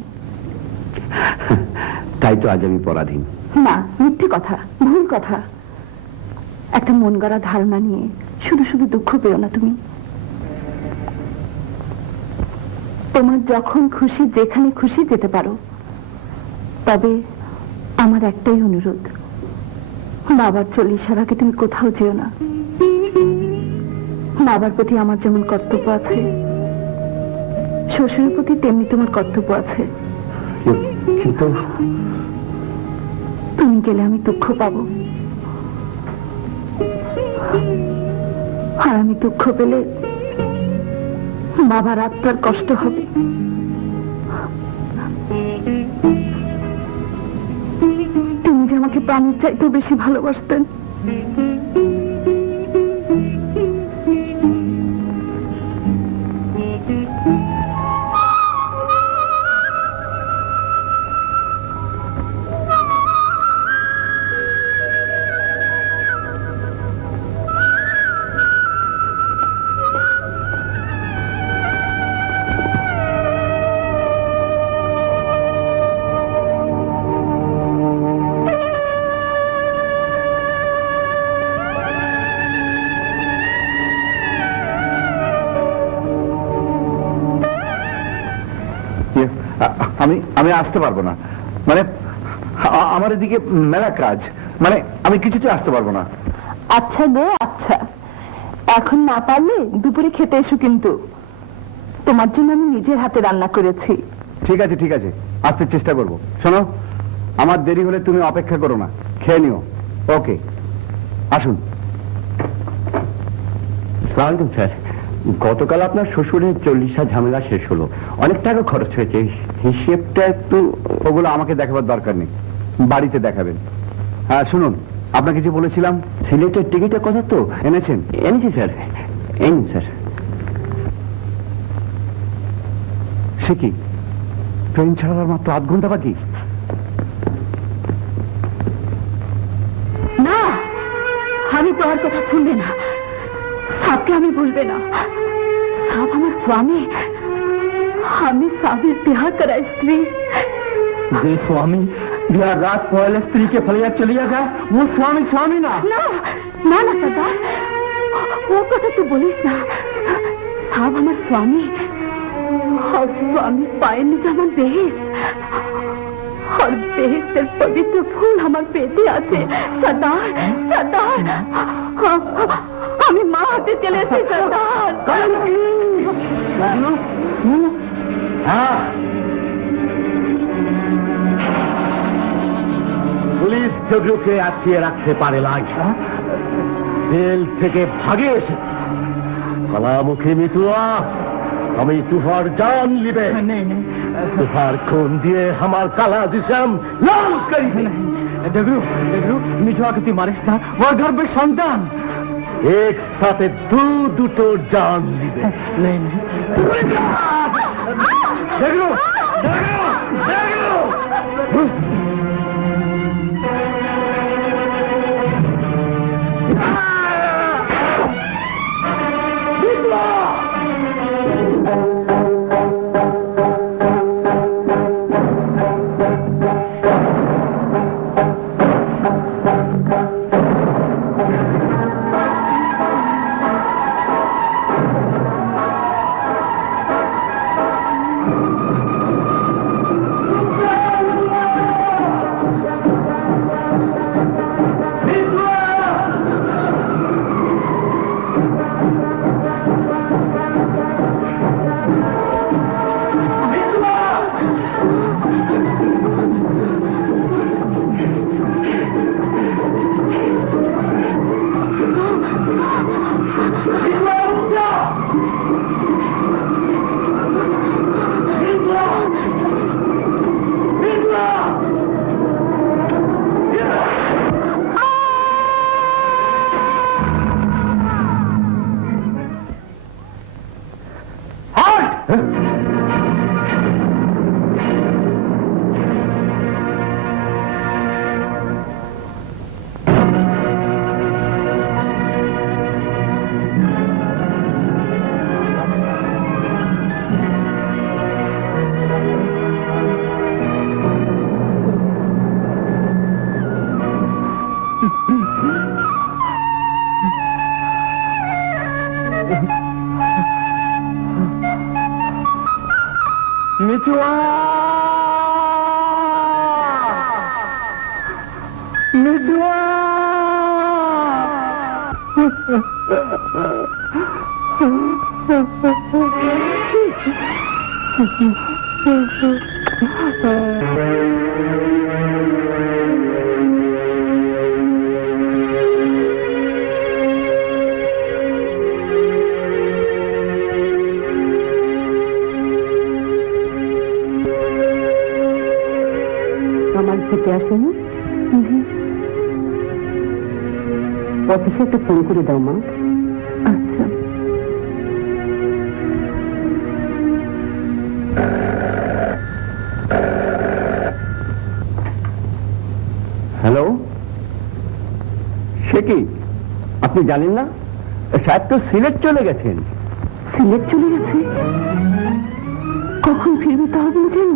তাই তো আজ আমি পরাধীন। না, মিথ্যে কথা, ভুল কথা। একটা মন গড়া ধারণা নিয়ে শুধু শুধু দুঃখ পেও না তুমি। তোমার যখন খুশি যেখানে খুশি যেতে পারো, তবে আমার একটাই অনুরোধ, বাবার 40-এর আগে তুমি কোথাও যেও না। বাবার প্রতি আমার যেমন কর্তব্য আছে, শ্বশুরের প্রতি তেমনি তোমার কর্তব্য আছে। কিন্তু তুমি গেলে আমি দুঃখ পাবো, আর আমি দুঃখ পেলে বাবার আত্মার কষ্ট হবে। তুমি যে আমাকে প্রাণের চাইতেও বেশি ভালোবাসতেন। আমি আমি আসতে পারবো না, মানে আমার এদিকে মেলা কাজ, মানে আমি কিছুতে আসতে পারবো না। আচ্ছা গো আচ্ছা, এখন না পারলে দুপুরে খেতে এসো, কিন্তু তোমার জন্য আমি নিজের হাতে রান্না করেছি। ঠিক আছে ঠিক আছে, আসতে চেষ্টা করবো। শোনো, আমার দেরি হলে তুমি অপেক্ষা করো না, খেয়ে নিও। ওকে, আসুন। সালাম স্যার, গতকাল আপনার শ্বশুরের 40 ঝামেলা শেষ হলো, অনেক টাকা খরচ হয়েছে, হিসেবটা একটু। ওগুলো আমাকে দেখাবার দরকার নেই, বাড়িতে দেখাবেন। হ্যাঁ শুনুন, আপনাকে যে বলেছিলাম সিলেটের টিকিটের কথা তো এনেছেন? এনেছি স্যার, এই স্যার। সে কি, ট্রেন ছাড়ার মাত্র 8 ঘন্টা বাকি? না, আমি তোমার কথা শুনবে না, সাবকে আমি বলবে না। সাব আমার স্বামী, আমি সাবের বিবাহ করা স্ত্রী। যে স্বামী বিয়ার রাত পয়লা স্ত্রীকে ফেলিয়া চলিয়া যায়, ও স্বামী স্বামী না। না না না সর্দার, ও কথা তুই বলিস না। সাব আমার স্বামী, और स्वामी पाए निज আমার বেহেশত, और বেহেশতের পবিত্র ফুল আমার পেটে আছে। সর্দার সর্দার, আমি মা হতে চলেছি সর্দার। পুলিশ জগলুকে আটকিয়ে রাখতে পারে নাই, জেল থেকে ভাগে এসেছে। কালামুখী মিতুয়া, আমি তুহার জান লিবে, তুহার খুন দিয়ে আমার কালা দিশাম লাল করিবে। দেখলু দেখলু, মিঠুয়াকে তুই মারিস না, ওর গর্বের সন্তান। এক সাথে দুটোর জান লিবে। দেখলু মিতুয়া মিতুয়া আমার খেতে আসেনি? জি। অফিসে একটা ফোন করে দাও মা। আচ্ছা। হ্যালো, সে কি? আপনি জানেন না সাহেব তো সিলেট চলে গেছেন। সিলেট চলে গেছে? কখন ফিরবে তাও বলছেন?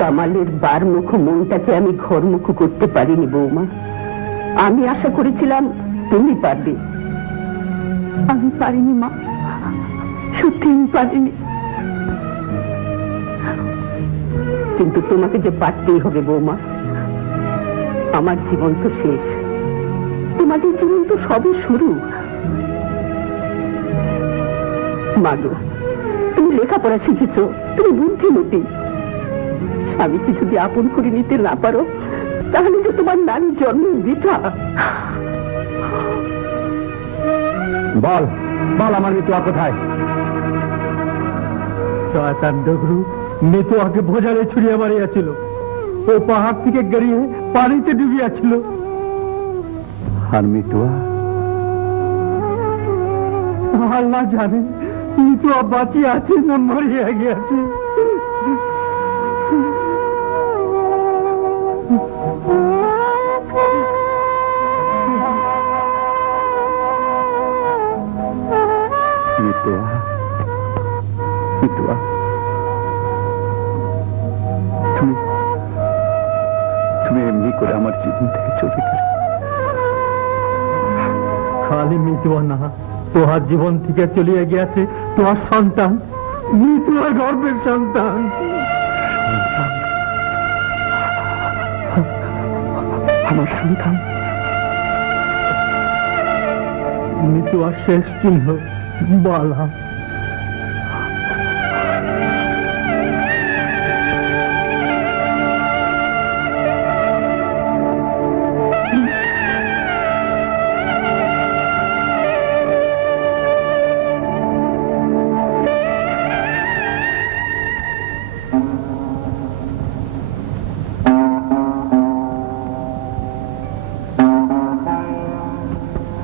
কামালের বার মুখ মনটাকে আমি ঘরমুখ করতে পারিনি বৌমা। আমি আশা করেছিলাম তুমি পারবে। আমি পারিনি মা, সত্যি আমি পারিনি। কিন্তু তোমাকে যে পারতেই হবে বৌমা। আমার জীবন তো শেষ, তোমাদের জীবন তো সবে শুরু। মাগো, তুমি লেখাপড়া শিখেছ, তুমি বুদ্ধিমতী। স্বামীকে যদি আপন করে নিতে না পারো, তাহলে তো তোমার নারী জন্মের বৃথা। বল বল, আমার মিতুয়া কোথায়? শয়তান ডগরু মিতুয়াকে ভোজালে ছুড়িয়ে মারিয়াছিল। ও পাহাড় থেকে গড়িয়ে পানিতে ডুবিয়াছিল। আর মিতুয়া? আল্লাহ জানে মিতুয়া বাঁচিয়ে আছে না মরিয়া গিয়েছে। মিতুয়া, মিতুয়া, তুমি তুমি এমনি করে আমার জীবন থেকে চলে গেলে। খালি মিতুয়া না, তোহার জীবন থেকে চলিয়ে গিয়েছে তোমার সন্তান, মিতুয়া গর্বের সন্তান। আমার সন্তান? মিতুয়ার শেষ চিহ্ন বালা।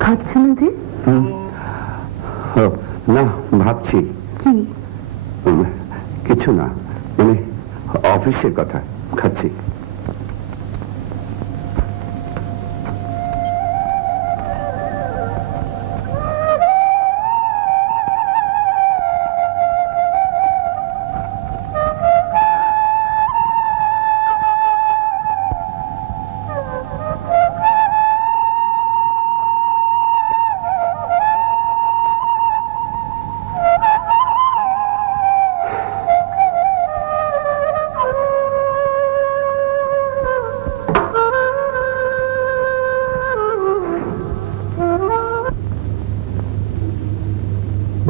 খাচ্ছ না যে? ও, না, ভাবছি। কি? কিছু না, মানে অফিসের কথা খাচ্ছি।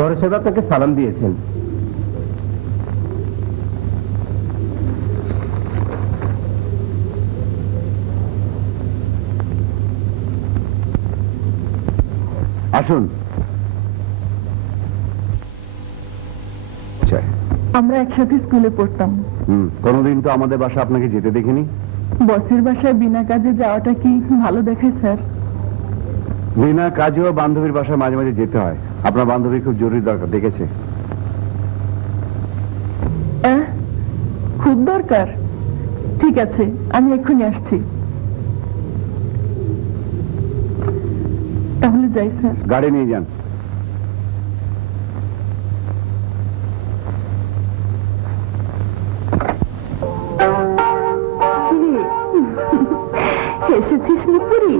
বড় সাহেব আপনাকে সালাম দিয়েছেন। আসুন। আমরা একসাথে স্কুলে পড়তাম। কোনোদিন তো আমাদের বাসা আপনাকে যেতে দেখিনি। বসের বাসায় বিনা কাজে যাওয়াটা কি ভালো দেখায় স্যার? বিনা কাজেও বান্ধবীর বাসায় মাঝে মাঝে যেতে হয়। আপনার বান্ধবী খুব জরুরি দরকার, ডেকেছে। খুব দরকার? ঠিক আছে, আমি এক্ষুনি আসছি। তাহলে যাই স্যার। গাড়ি নিয়ে যান। এসেছিস মিপুরি?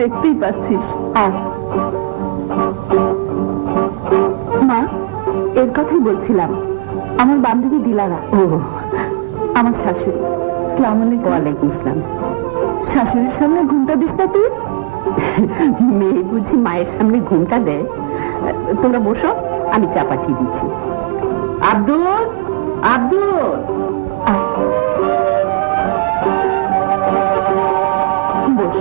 দেখতেই পাচ্ছিস। আর মা, এর কথাই বলছিলাম, আমার বান্ধবী দিলারা, ও আমার শাশুড়ি। আসসালামু আলাইকুম। ওয়ালাইকুম আসসালাম। শাশুড়ির সামনে ঘুমটা দিস না তুই? মেয়ে বুঝি মায়ের সামনে ঘুমটা দেয়? তোমরা বসো, আমি চা পাঠিয়ে দিচ্ছি। আব্দুল, আব্দুল, বস।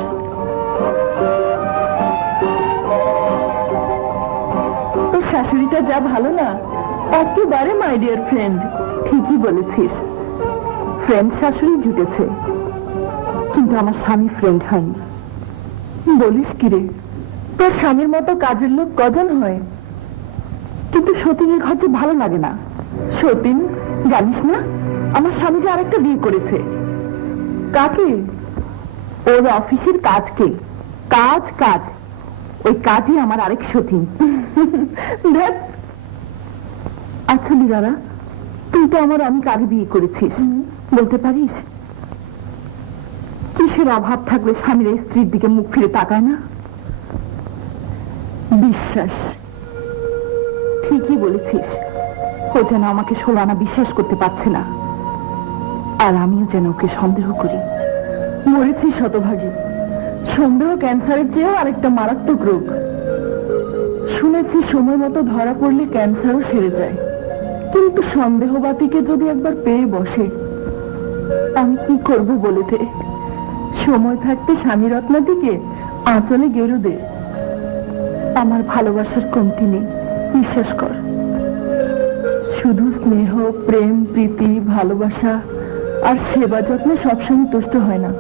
তোর শাশুড়িটা যা ভালো না, একেবারে মাই ডিয়ার ফ্রেন্ড। ঠিকই বলেছিস, ফ্রেন্ড শাশুড়ি জুটেছে, কিন্তু আমার স্বামী ফ্রেন্ড হয়নি। বলিস কি রে, তোর স্বামীর মতো কাজের লোক কজন হয়? কিন্তু সতীনের ঘর যে ভালো লাগে না। সতীন, জানিস না আমার স্বামী যে আরেকটা বিয়ে করেছে? কাকে? ওর অফিসের কাজকে। কাজ কাজ, ওই কাজই আমার আরেক সতীন। দেখ, আচ্ছা লীলারা, তুই তো আমার অনেক আগে বিয়ে করেছিস, বলতে পারিস কিসের অভাব থাকলে স্বামীর স্ত্রীর দিকে মুখ ফিরে তাকায় না? বিশ্বাস। ঠিকই বলেছিস, ও যেন আমাকে 16 আনা বিশ্বাস করতে পারছে না, আর আমিও যেন ওকে সন্দেহ করি। মরেছি শতভাগী। সন্দেহ ক্যান্সারের চেয়েও আরেকটা মারাত্মক রোগ। শুনেছি সময় মতো ধরা পড়লে ক্যান্সারও সেরে যায়, কিন্তু সন্দেহবাতিকে যদি একবার পেয়ে বসে, আমি কি করব বলে দে। সময় থাকতে স্বামী রত্নাটিকে আঁচলে গেরু দে। আমার ভালোবাসার কমতি নেই, বিশ্বাস কর। শুধু স্নেহ, প্রেম, প্রীতি, ভালোবাসা আর সেবা যত্নে সবসময় তুষ্ট হয় না।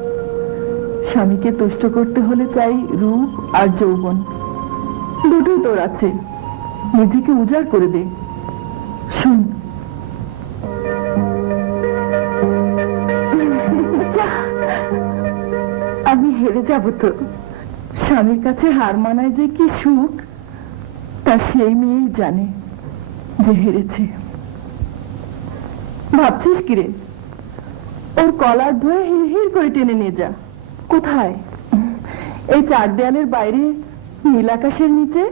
স্বামীকে তুষ্ট করতে হলে চাই রূপ আর যৌবন, দুটোই তোর আছে। নিজেকে উজাড় করে দে। শুন, আমি হেরে যাব তো। স্বামীর কাছে হার মানায় যে কি সুখ, তা সেই মেয়েই জানে যে হেরেছে। ভাবছিস কিরে? ওর কলার ধরে হির হির করে টেনে নিয়ে যা। কোথায়? এই 4 দেয়ালের বাইরে, নীল আকাশের নিচে।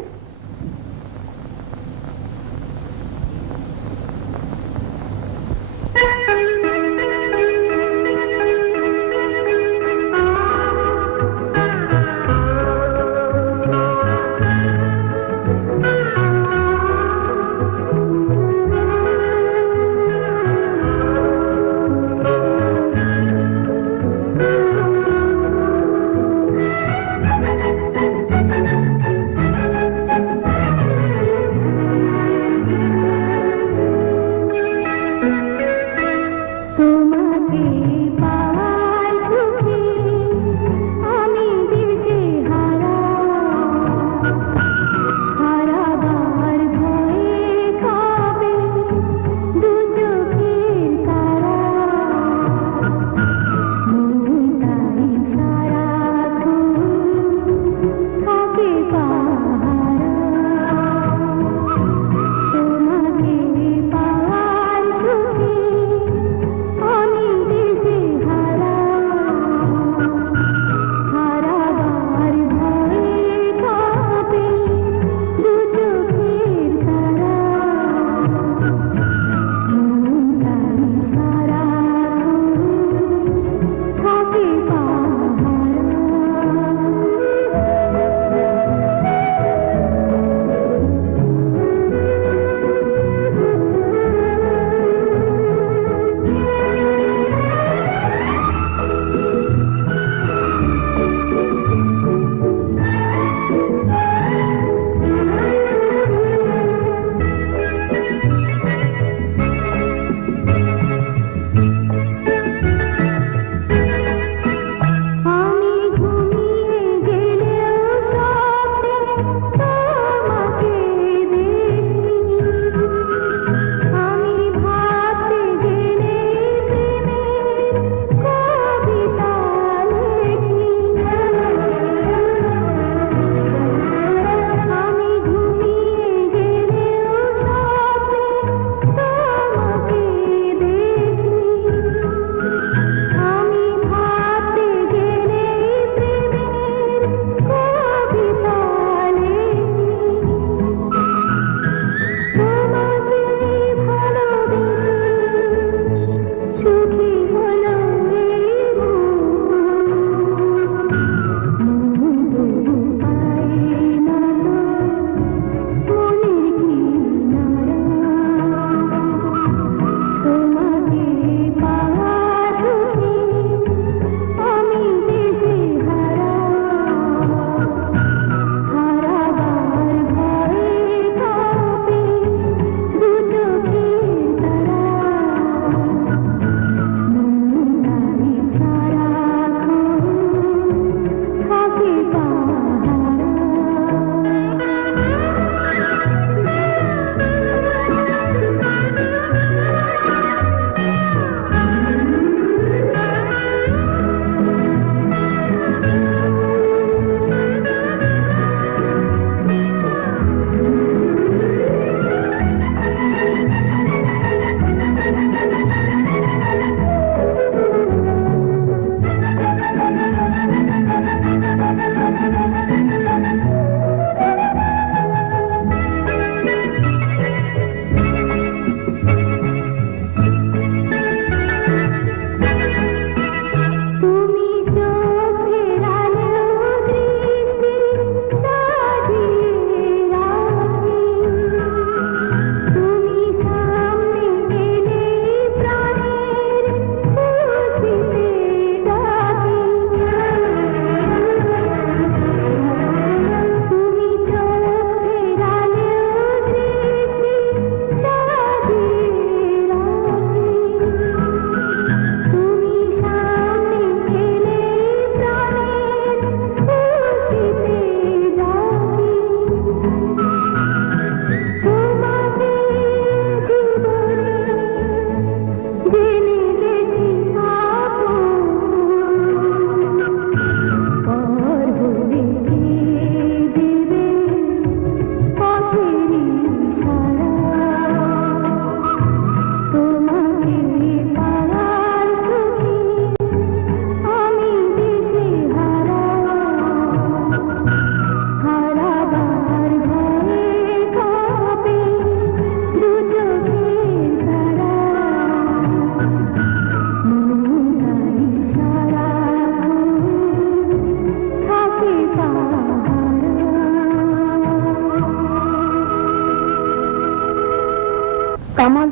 কামাল,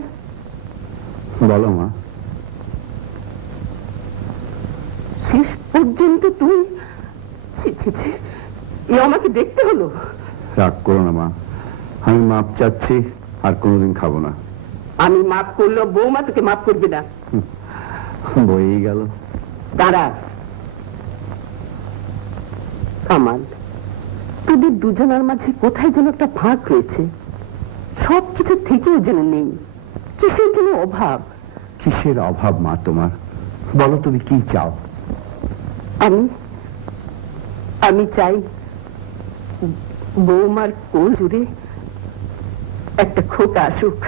বলো মা। শেষ পর্যন্ত তুই? ছি ছি ছি, এ আমাকে দেখতে হলো। রাগ করো না মা, আমি মাপ চাচ্ছি, আর কোনোদিন খাবো না। আমি মাফ করলেও বৌমা তোকে মাফ করবে না। বয়েই গেল। দাঁড়া কামাল, তোদের দুজনের মাঝে কোথায় যেন একটা ফাঁক রয়েছে, সবকিছু থেকেও যেন নেই। কিসের যেন অভাব। কিসের অভাব মা তোমার? বলো তুমি কি চাও? আমি আমি চাই বৌমার কোল জুড়ে একটা খোকা আসুক।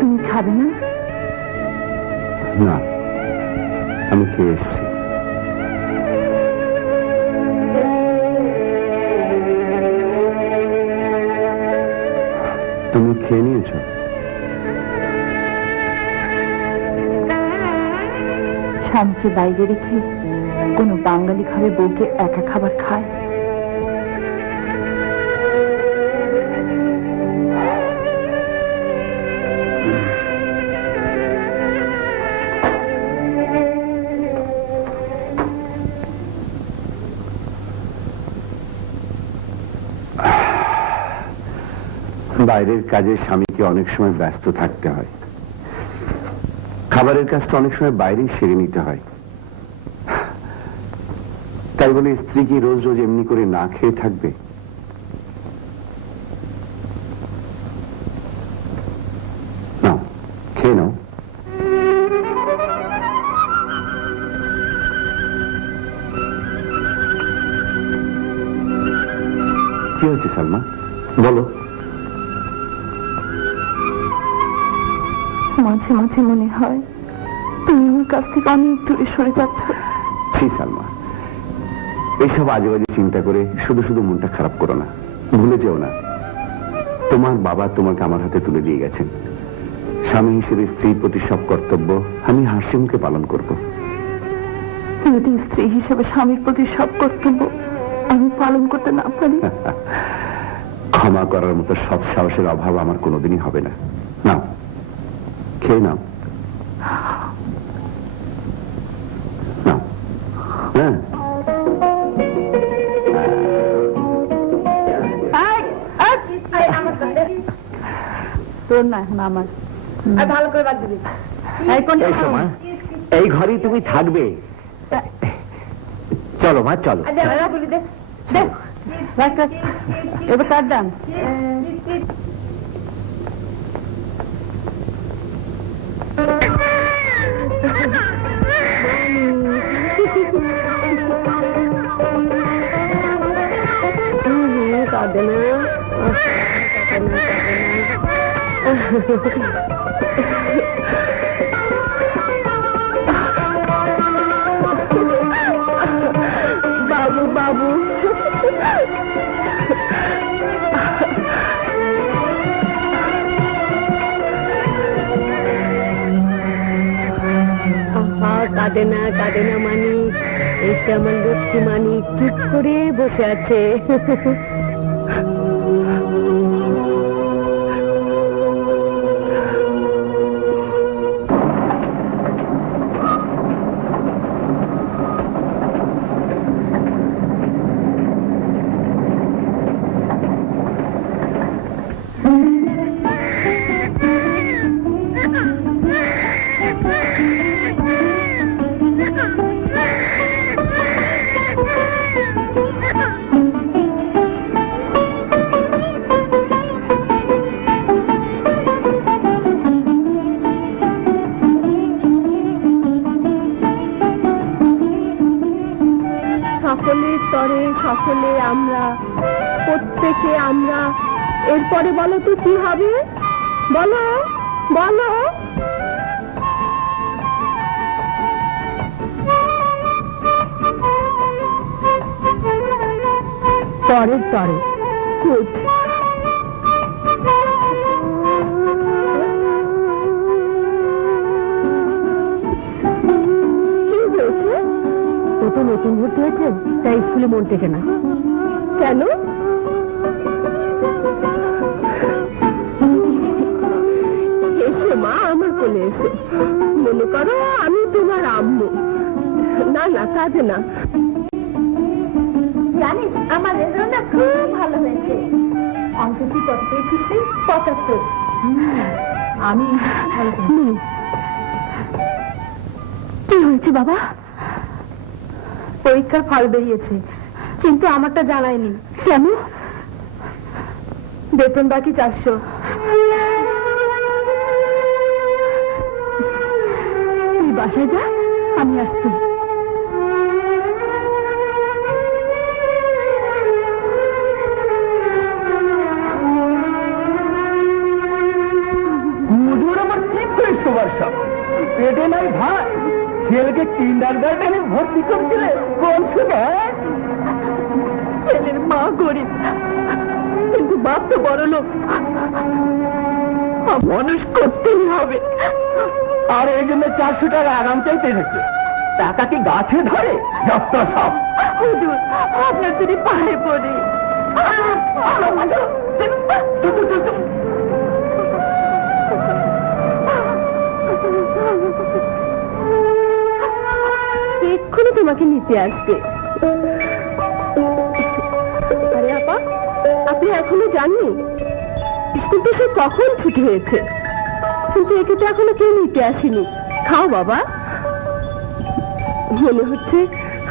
তুমি খাবে না? না, আমি খেয়ে এসছি। তুমি খেয়ে নিয়েছো? স্বামীকে বাইরে রেখে কোনো বাঙালি খাবে বউকে একা খাবার খায়? বাইরের কাজে স্বামীকে অনেক সময় ব্যস্ত থাকতে হয়, খাবারের কাজটা অনেক সময় বাইরেই সেরে নিতে হয়। তাই বলে স্ত্রী কি রোজ রোজ এমনি করে না খেয়ে থাকবে? নাও, খেয়ে নাও। কি হয়েছে সালমা, বলো। মাঝে মাঝে মনে হয় তুমি আমার কাছ থেকে অনেক দূরে সরে যাচ্ছ। ছি সালমা, এইসব আজে বাজে চিন্তা করে শুধু শুধু মনটা খারাপ করো না। ভুলে যেও না, তোমার বাবা তোমাকে আমার হাতে তুলে দিয়ে গেছেন। স্বামী হিসেবে স্ত্রীর প্রতি সব কর্তব্য আমি হাসি মুখে পালন করব। যদি স্ত্রী হিসেবে স্বামীর প্রতি সব কর্তব্য আমি পালন করতে না পারি? ক্ষমা করার মতো সৎ সাহসের অভাব আমার কোনোদিনই হবে না। নাও, খেয়ে নাও। নাও। হ্যাঁ, তোর না, এখন আমার। ভালো করে বাদ দিবি। এসো মা, এই ঘরেই তুমি থাকবে। চলো মা, চলো। এবার কার দাম? কাঁদে না, বাবু বাবু। কাঁদে না মানি, এটা আমার লক্ষ্মী মানি চুপ করে বসে আছে। সকলের তরে সকলে আমরা, প্রত্যেকে আমরা। এরপরে বলো তো কি হবে, বলো বলো। পরের তরে, গুড। ও তো নতুন ভর্তি হয়েছে, তাই স্কুলে মন টেকে না। কেন? এসো মা, আমার কোলে এসো। মনে করো আমি তোমার আম্মু। না না, কাঁদে না। জানিস আমার রেজাল্ট না খুব ভালো হয়েছে। অঙ্ক তুই কত পেয়েছিস? 75। আমি কি হয়েছে বাবা? পরীক্ষার ফল বেরিয়েছে, কিন্তু আমারটা জানায়নি। কেন? বেতন বাকি 400। তুই বাসায় যা, আমি আসছি। হুজুর আমার ঠিক করেছো বর্ষা, পেটে নাই ভাত, ছেলেকে কিন্ডারগার্টেনে ভর্তি করছিলে কোন সুখে? ছেলের মা গরিব, কিন্তু বাপ তো বড় লোক। মানুষ করতেই হবে। আর এই জন্য 400 টাকা আরাম চাইতে এসেছে। টাকা কি গাছে ধরে? যত সব। হুজুর, আপনার তিনি পায়ে পড়ি। এক্ষুনি তোমাকে নিতে আসবে। আরে আপা, আপনি এখনো জাননি? স্কুল তো সে কখন ছুটি হয়েছে, কিন্তু একে তো এখনো কেউ নিতে আসেনি। খাও বাবা। মনে হচ্ছে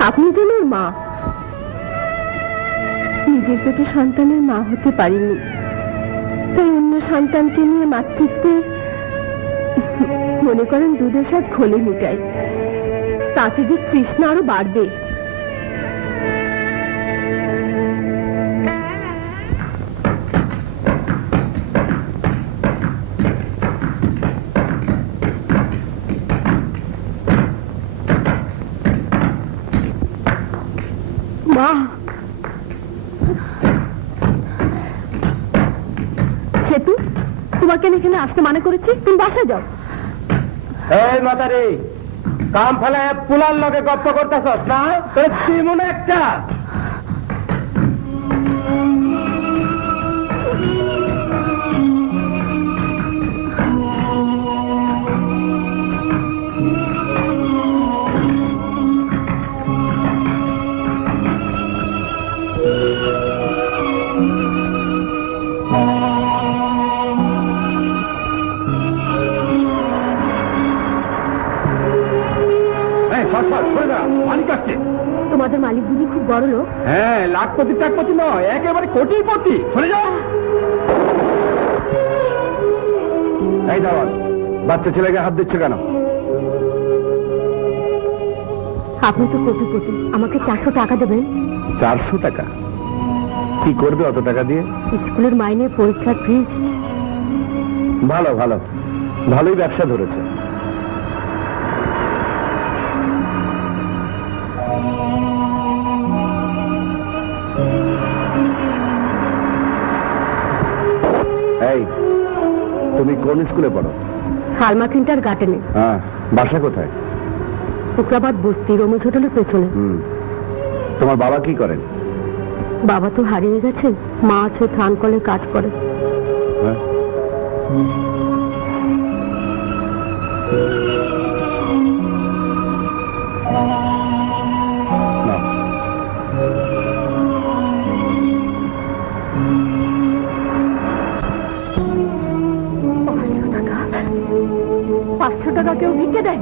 আপনি যেন ওর মা। নিজের পেটে সন্তানের মা হতে পারিনি, তাই অন্য সন্তানকে নিয়ে মাতৃত্বে মনে করেন দুধের স্বাদ ঘোলে মিটাই। তাতে যে তৃষ্ণা আরো বাড়বে। মা, সেতু, তোমাকে আমি এখানে আসতে মানা করেছি, তুমি বাসায় যাও। এই মাতারি, কাম ফেলে পুলার লগে গপ্প করতেছস না? তোর মনে একটা তোমাদের মালিক বুঝি খুব বড় লোক? হ্যাঁ, লাখপতি টাকপতি নয়, একেবারে কোটিপতি। সরে যাও। এই দাঁড়ান, বাচ্চা ছেলেকে হাত দিচ্ছে কেন? আপনি তো কোটিপতি, আমাকে 400 টাকা দেবেন। 400 টাকা? কি করবে অত টাকা দিয়ে? স্কুলের মাইনে, পরীক্ষার ফিজ। ভালো ভালো, ভালোই ব্যবসা ধরেছে। এই, তুমি কোন স্কুলে পড়ো? সালমা কিন্টার গার্ডেনে। বাসা কোথায়? শুক্রাবাদ বস্তি, রমেশ হোটেলের পেছনে। তোমার বাবা কি করেন? বাবা তো হারিয়ে গেছে, মা আছে, ত্রাণ কলে কাজ করে। হ্যাঁ? নাও। 500 টাকা কেউ ভিক্ষে দেয়?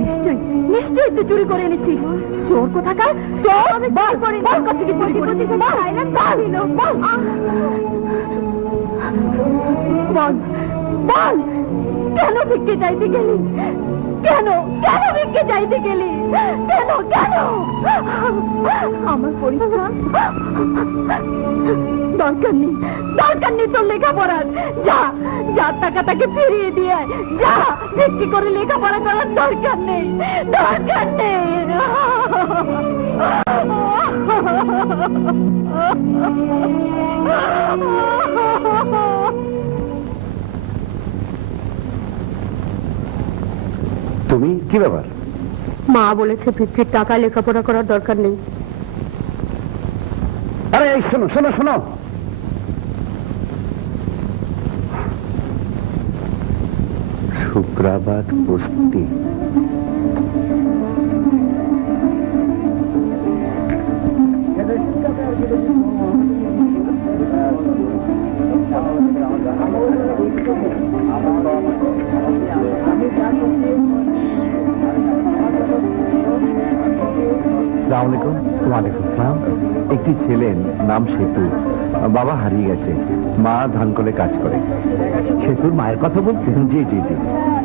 নিশ্চয়ই নিশ্চয়ই তুই চুরি করে এনেছিস। চোর কোথাকার চোর! আমি চুরি করি। বল কত থেকে চুরি করেছিস? বল বল বল, কেন ভিক্ষে চাইতে গেলি? কেন কেন ভিক্ষে চাইতে গেলি? কেন কেন? আমার পরীক্ষা দরকার নেই, দরকার নেই তোর লেখাপড়ার। যা যা টাকা তাকে ফিরিয়ে দিয়ে আয়। যা, ভিক্ষে করে লেখাপড়া করার দরকার নেই, দরকার নেই। তুমি কি ব্যাপার? মা বলেছে ভিক্ষির টাকা লেখাপড়া করার দরকার নেই। আরে এই শোনো শোনো শোনো, শুক্রাবাদ বস্তি। আসসালামু আলাইকুম। ওয়ালাইকুম আসসালাম। একটি ছেলের নাম সেতু, বাবা হারিয়ে গেছে, মা ধানকলে কাজ করে। সেতুর মায়ের কথা বলছেন? জি জি জি,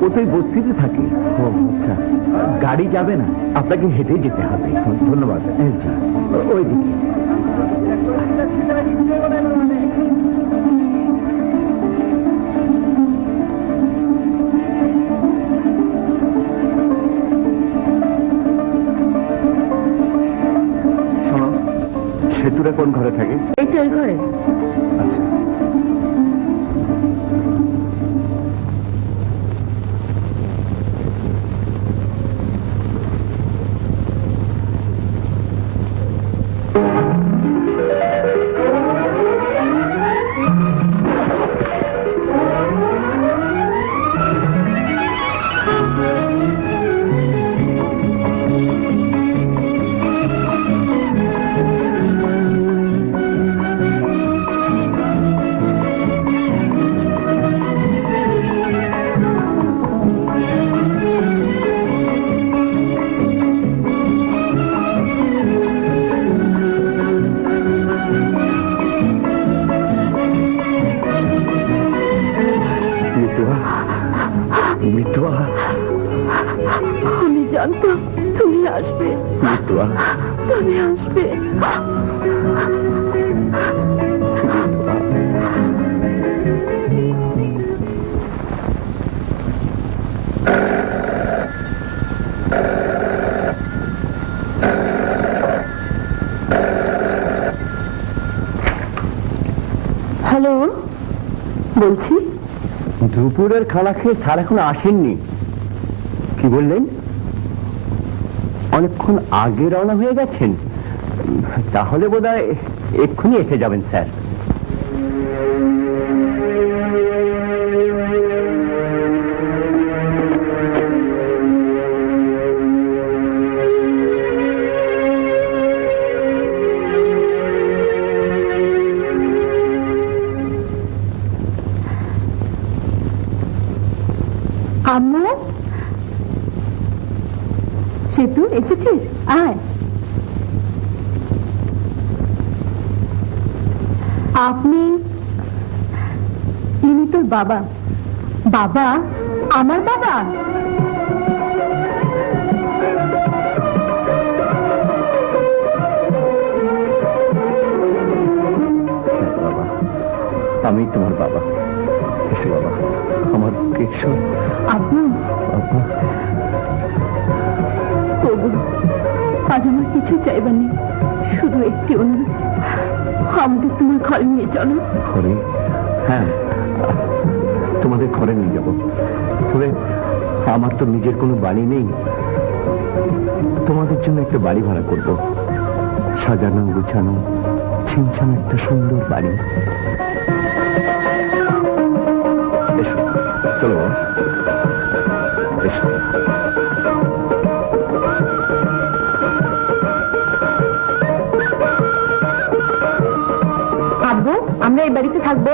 ও তো এই বস্তিতে থাকে। ও আচ্ছা, গাড়ি যাবে না, আপনাকে হেঁটেই যেতে হবে। ধন্যবাদ। জি, ওইদিকে। শোনো, সেতুরা কোন ঘরে থাকে? এই তো এই ঘরে। আচ্ছা। মৃত্যুয়া, আমি জানতাম তুমি আসবে, মৃত্যুয়া, তুমি আসবে। হ্যালো, বলছি দুপুরের খালা খেয়ে স্যার এখন আসেননি। কি বললেন? অনেকক্ষণ আগে রওনা হয়ে গেছেন? তাহলে বোধহয় এক্ষুনি এসে যাবেন স্যার। আম্মু, সেতু এসেছিস? আয়। আপনি? ইনি তোর বাবা? বাবা? আমার বাবা? বাবা, আমি তোমার বাবা। এসো বাবা, আমার এসো। আব্বু, তবু আজ আমার কিছু চাইবার নেই, শুধু একটি অনুরোধ, আমাদের তোমার ঘরে নিয়ে চলো। ঘরে? হ্যাঁ, তোমাদের ঘরে নিয়ে যাব। তবে আমার তো নিজের কোনো বাড়ি নেই, তোমাদের জন্য একটা বাড়ি ভাড়া করব। সাজানো গুছানো ছিমছাম একটা সুন্দর বাড়ি। এসো, চলো বাবা, এসো। আব্বু, আমরা এই বাড়িতে থাকবো?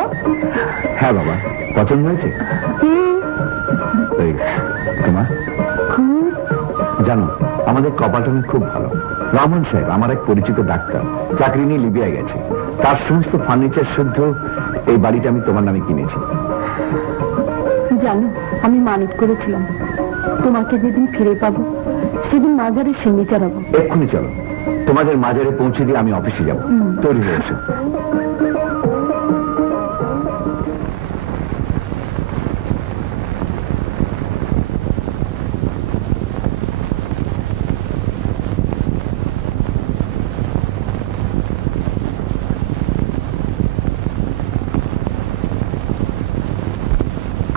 হ্যাঁ বাবা, পছন্দ হয়েছে? এই, তোমার খুব। জানো, আমাদের কপালটা খুব ভালো। রহমান সাহেব আমার এক পরিচিত ডাক্তার, চাকরি নিয়ে লিবিয়ায় গেছে। তার সমস্ত ফার্নিচার শুদ্ধ এই বাড়িটা আমি তোমার নামে কিনেছি। জানো, আমি মানত করেছিলাম তোমাকে যেদিন ফিরে পাবো সেদিন মাজারে সিন্নি চালাবো। এক্ষুনি চলো, তোমাদের মাজারে পৌঁছে দিয়ে আমি অফিসে যাব। তৈরি হয়ে এসো।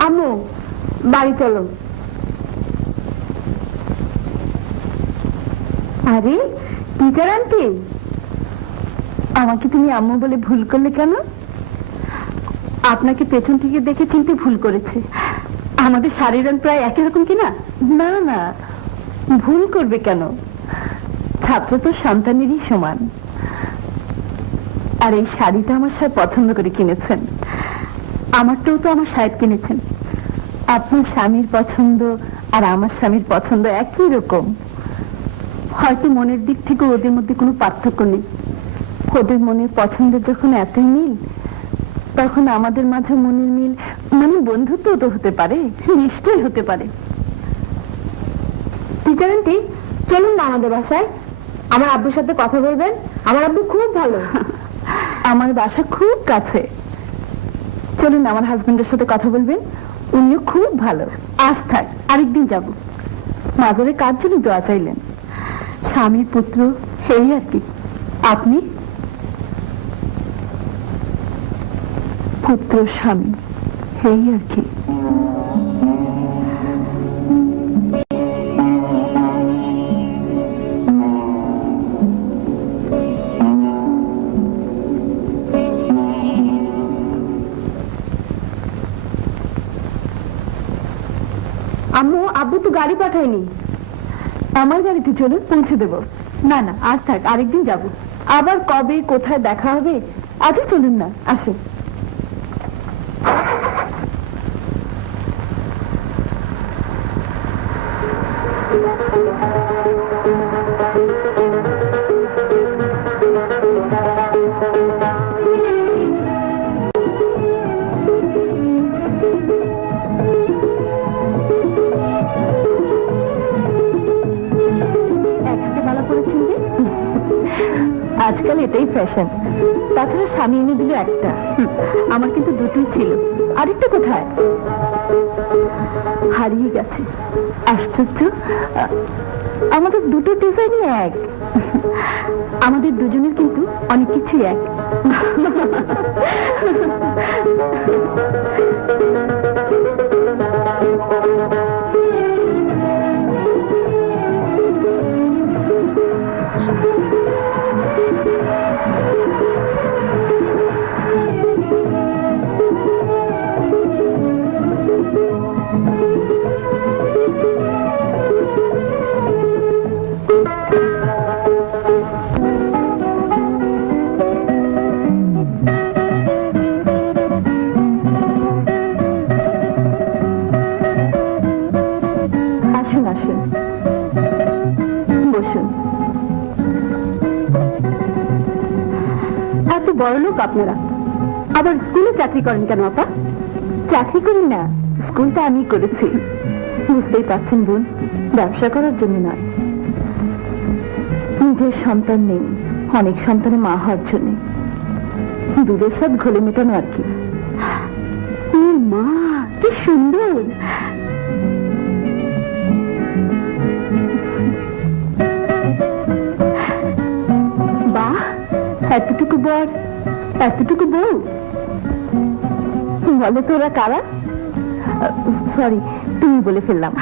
আম্মু বাড়ি চলো। আরে টিচার আন্টি, আমাকে তুমি আম্মু বলে ভুল করলে কেন? আপনাকে পেছন থেকে দেখে চিনতে ভুল করেছে। আমাদের শাড়ির রং প্রায় একই রকম কিনা? না না, ভুল করবে কেন? ছাত্র তো সন্তানেরই সমান। আর এই শাড়িটা আমার সাহেব পছন্দ করে কিনেছেন। আমারটাও তো আমার সাহেব কিনেছেন। আপনার স্বামীর পছন্দ আর আমার স্বামীর পছন্দ একই রকম। হয়তো মনের দিক থেকে ওদের মধ্যে কোনো পার্থক্য নেই। ওদের মনের পছন্দের যখন এতই মিল, তখন আমাদের মাঝে মনের মিল মানে বন্ধুত্ব তো হতে পারে, নিশ্চয়ই হতে পারে। টিচার আন্টি, চলুন না আমাদের বাসায়, আমার আব্বুর সাথে কথা বলবেন। আমার আব্বু খুব ভালো। আমার বাসা খুব কাছে। চলুন আমার হাজবেন্ডের সাথে কথা বলবেন, উনিও খুব ভালো। আজ থাক, আরেকদিন যাব। মাজারে কার জন্য দোয়া চাইলেন? স্বামী পুত্র, এই আর কি। আপনি? পুত্র স্বামী, এই আর কি। আম্মু, আব্বু তো গাড়ি পাঠায়নি। আমার গাড়িতে চলুন, পৌঁছে দেব। না না, আজ থাক, আরেকদিন যাব। আবার কবে কোথায় দেখা হবে? আজই চলুন না, আসুন। আজকাল এটাই ফ্যাশন। তাছাড়া স্বামী এনে দিল একটা, আমার কিন্তু দুটোই ছিল। আরেকটা কোথায়? হারিয়ে গেছে। আশ্চর্য, আমাদের দুটো ডিজাইন এক। আমাদের দুজনের কিন্তু অনেক কিছুই এক। আসুন আসুন, বসুন। এত বড় লোক আপনারা, আবার স্কুলে চাকরি করেন কেন আপা? চাকরি করি না, স্কুলটা আমি করেছি। বুঝতেই পারছেন বোন, ব্যবসা করার জন্য নয়। মুখের সন্তান নেই, অনেক সন্তানের মা হওয়ার জন্য দুধের স্বাদ ঘোলে মেটানো আর কি। ও মা, কি সুন্দর! বাহ, এতটুকু বর, এতটুকু বউ। বলে তো ওরা কারা? সরি, তুমি বলে ফেললাম।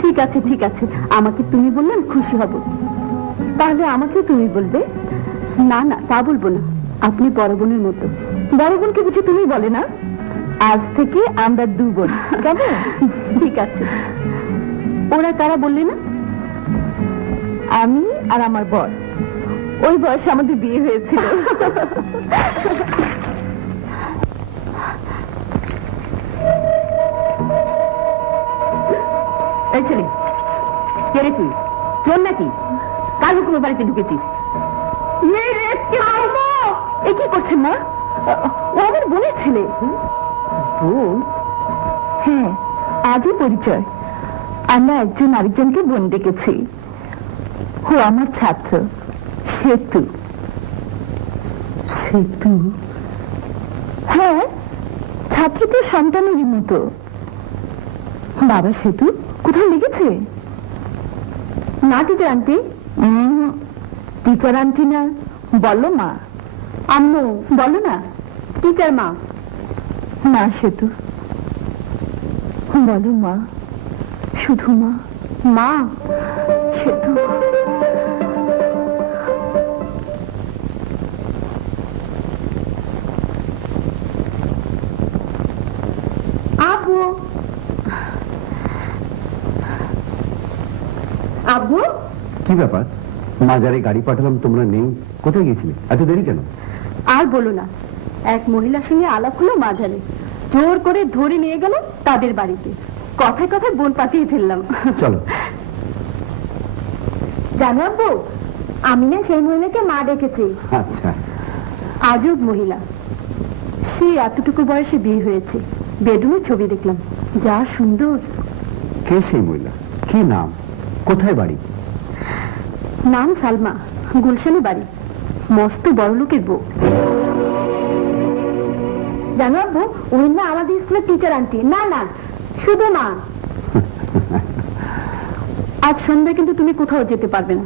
ঠিক আছে ঠিক আছে, আমাকে তুমি বললাম খুশি হব। তাহলে আমাকে তুমি বলবে? না না, তা বলবো না। আপনি বড় বোনের মতো। বড় বোনকে বুঝি তুমি বলে না? আজ থেকে আমরা দু বোন, কেমন? ঠিক আছে। ওরা কারা বললে না? আমি আর আমার বর। ওই বয়সে আমাদের বিয়ে হয়েছিল। এই ছেলে, কে রে তুই? চোর নাকি? কার হুকুমে বাড়িতে ঢুকেছিস? এ কি করছেন না? ও আমার বোনের ছেলে। বোন? হ্যাঁ, আজই পরিচয়। আমরা একজন আরেকজনকে বোন ডেকেছি। ও আমার ছাত্র সেতু। সেতু? হ্যাঁ, ছাত্র তো সন্তানেরই মতো। বাবা সেতু কোথায় লেগেছে? না টিচার আন্টি। টিচার আন্টি না, বলো মা। আম্মু বলো না। টিচার মা। না সেতু, বলো মা, শুধু মা। মা। সেতু। আব্বু। আব্বু। কি ব্যাপার? মাজারে গাড়ি পাঠালাম, তোমরা নেই, কোথায় গেছিলে? এত দেরি কেন? আর বলো না, এক মহিলার সঙ্গে আলাপ হলো মাঝারে, জোর করে ধরে নিয়ে গেল তাদের বাড়িতে। কথায় কথায় বোন পাঠিয়ে ফেললাম। চলো। জানো আব্বু, আমি না সেই মহিলাকে মা ডেকেছি। আচ্ছা। আজব মহিলা। সে এতটুকু বয়সে বিয়ে হয়েছে, বেডরুমে ছবি দেখলাম, যা সুন্দর। কে সেই মহিলা? কি নাম? কোথায় বাড়ি? নাম সালমা, গুলশানে বাড়ি, মস্ত বড় লোকের বউ। জানো আব্বু, ওই না আমাদের স্কুলের টিচার আন্টি। না না, শুধু মা। আজ সন্ধ্যায় কিন্তু তুমি কোথাও যেতে পারবে না,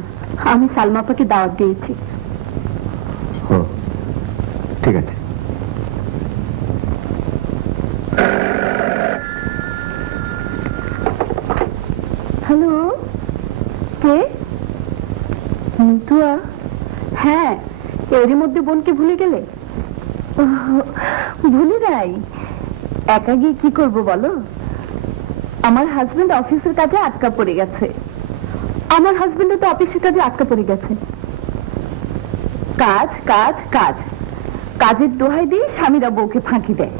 আমি সালমা আপাকে দাওয়াত দিয়েছি। ও, ঠিক আছে। হ্যালো, কে? মিতুয়া? হ্যাঁ, এর মধ্যে বোনকে ভুলে গেলে? ভুলে যাই, একা গিয়ে কি করব বলো? আমার হাজবেন্ড অফিসের কাজে আটকা পড়ে গেছে। আমার হাজবেন্ডও তো অফিসের কাজে আটকা পড়ে গেছে। কাজ কাজ কাজ, কাজের দোহাই দিয়ে স্বামীরা বউকে ফাঁকি দেয়।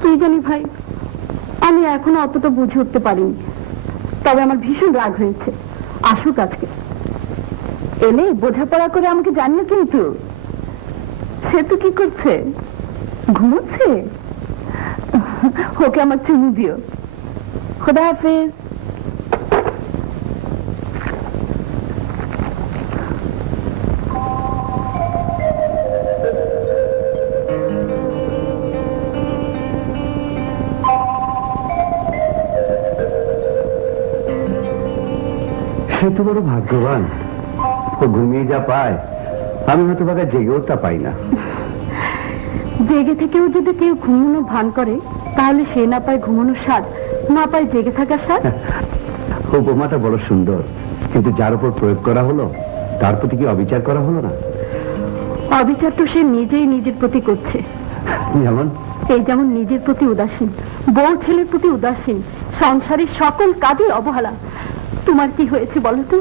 কি জানি ভাই, আমি এখনো অতটা বুঝে উঠতে পারিনি। তবে আমার ভীষণ রাগ হয়েছে। আসুক আজকে, এলে বোঝাপড়া করে আমাকে জানিও কিন্তু। সে তো কি করছে? ঘুমোচ্ছে? ওকে আমার চুমু দিও। খোদা হাফেজ। সে তো বড় ভাগ্যবান, ও ঘুমিয়ে যা পায়, আমি হয়তো বাবা জেগেও তা পাই না। জেগে থেকেও যদি কেউ ঘুমানো ভান করে, তাহলে সে না পায় ঘুমানোর স্বাদ, না পায় জেগে থাকার স্বাদ। উপমাটা বড় সুন্দর, কিন্তু যার উপর প্রয়োগ করা হলো তার প্রতি কি অবিচার করা হলো না? অবিচার তো সে নিজেই নিজের প্রতি করছে। যেমন? এই যেমন নিজের প্রতি উদাসীন, বউ ছেলের প্রতি উদাসীন, সংসারের সকল কাজে অবহেলা। তোমার কি হয়েছে বলো তো?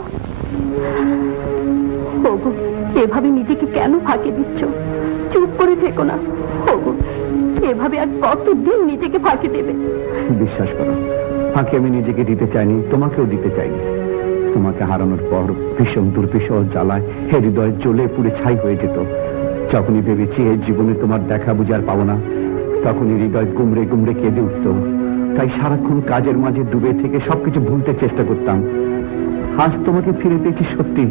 ওগো, এভাবে নিজেকে কেন ফাঁকি দিচ্ছ? চুপ করে থেকো না। ওগো, এভাবে আর কতদিন নিজেকে ফাঁকি দেবে? বিশ্বাস করো, ফাঁকি আমি নিজেকে দিতে চাইনি, তোমাকেও দিতে চাইনি। তোমাকে হারানোর পর ভীষণ দুর্বিষহ জ্বালায় হৃদয় জ্বলে পুড়ে ছাই হয়ে যেত। যখনই ভেবেছি এই জীবনে তোমার দেখা বুঝার পাবো না, তখনই হৃদয় গুমড়ে গুমড়ে কেঁদে উঠত। তাই সারাক্ষণ কাজের মাঝে ডুবে থেকে সবকিছু ভুলতে চেষ্টা করতাম। আজ তোমাকে ফিরে পেয়েছি সত্যি,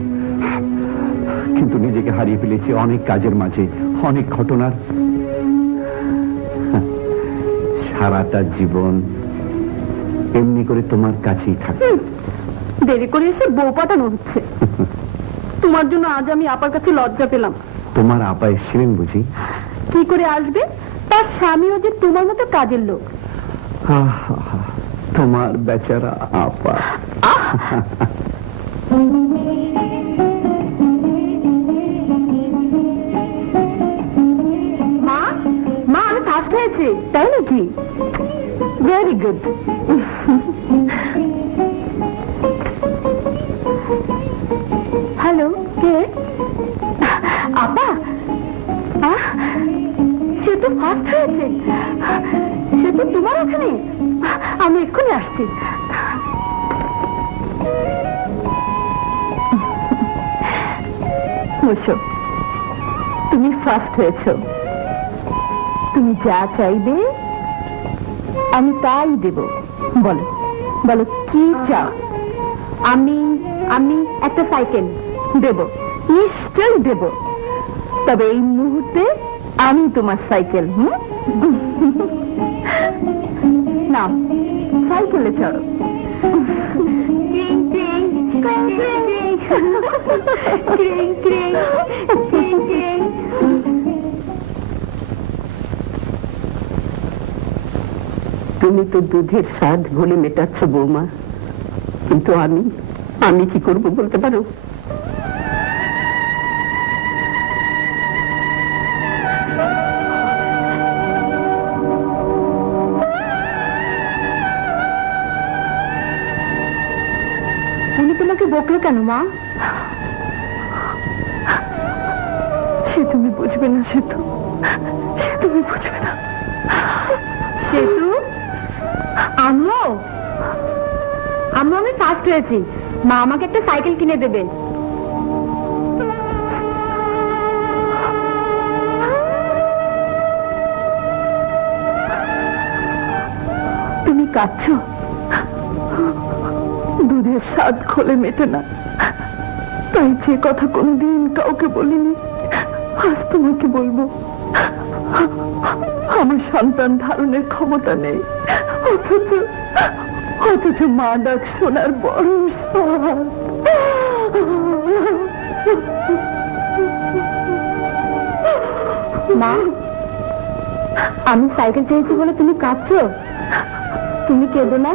কিন্তু নিজেকে হারিয়ে ফেলেছি অনেক কাজের মাঝে, অনেক ঘটনার। সারাটা জীবন এমনি করে তোমার কাছেই থাকে। দেরি করে এসে বউ পাঠানো হচ্ছে। তোমার জন্য আজ আমি আপার কাছে লজ্জা পেলাম। তোমার আপা এসেছিলেন বুঝি? কি করে আসবে? তার স্বামীও যে তোমার মতো কাজের লোক। আহা, তোমার বেচারা আপা। মা, মা আমি ফার্স্ট হয়েছি। তাই নাকি? Very good. হ্যালো, কে? আপা? সে তো ফার্স্ট হয়েছে। সে তো তোমার ওখানে। আমি এক্ষুনি আসছি। বসো, তুমি ফার্স্ট হয়েছ। তুমি যা চাইবে আমি তাই দেব। বলো বলো কি চাও? আমি একটা সাইকেল দেব, নিশ্চয়ই দেব। তবে এই মুহূর্তে আমি তোমার সাইকেল। না, সাইকেলে চড়ো। তুমি তো দুধের স্বাদ ঘোলে মেটাচ্ছ বৌমা, কিন্তু আমি কি করব বলতে পারো? উনি তোমাকে বকলো কেন মা? সে তুমি বুঝবে না, সেতু, সে তুমি বুঝবে না। সেতু, আম্মু আমি ফার্স্ট হয়েছি, মা আমাকে একটা সাইকেল কিনে দেবে। তুমি কাঁদছো? দুধের স্বাদ খোলে মেটে না, তাই যে কথা কোনোদিন কাউকে বলিনি আজ তোমাকে বলবো। আমার সন্তান ধারণের ক্ষমতা নেই, অথচ মা ডাক শোনার বড় স্বাদ। মা, আমি সাইকেল চেয়েছি বলে তুমি কাঁদছো? তুমি কেঁদো না,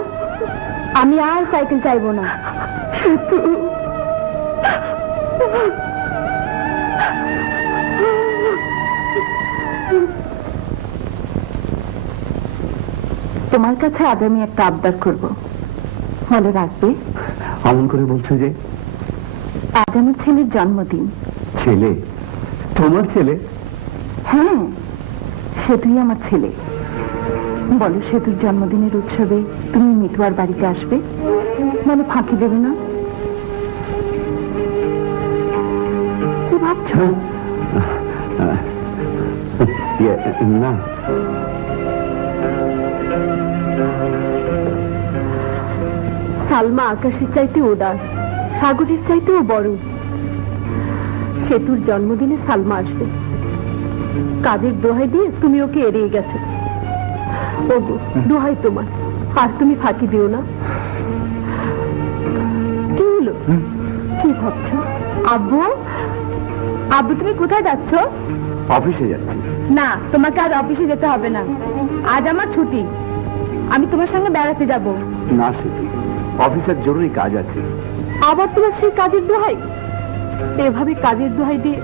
আমি আর সাইকেল চাইবো না। তোমার কাছে আজ আমি একটা আবদার করবো, মনে রাখবে? অমন করে বলছো যে? আজ আমার ছেলের জন্মদিন। ছেলে? তোমার ছেলে? হ্যাঁ, সেতুই আমার ছেলে। বলো, সেতুর জন্মদিনের উৎসবে তুমি মিতুয়ার বাড়িতে আসবে? মানে ফাঁকি দেবে না? কি ভাবছো? না, সালমা আকাশের চাইতে উদার, সাগরের চাইতেও বড়। সেতুর জন্মদিনে সালমা আসবে, কাদের দোহাই দিয়ে তুমি ওকে এড়িয়ে গেছো। ওগো, দোহাই তোমার, আর তুমি ফাঁকি দিও না। কি হলো, কি ভাবছো? আব্বু, তুমি কোথায় যাচ্ছ? অফিসে যাচ্ছি। না, তোমাকে আজ অফিসে যেতে হবে না, আজ আমার ছুটি। আমি তোমার সঙ্গে বেড়াতে যাব। না সেতু, অফিসের জরুরি কাজ আছে। আবার তোমার সেই কাজের দোহাই? এভাবে কাজের দোহাই দিয়ে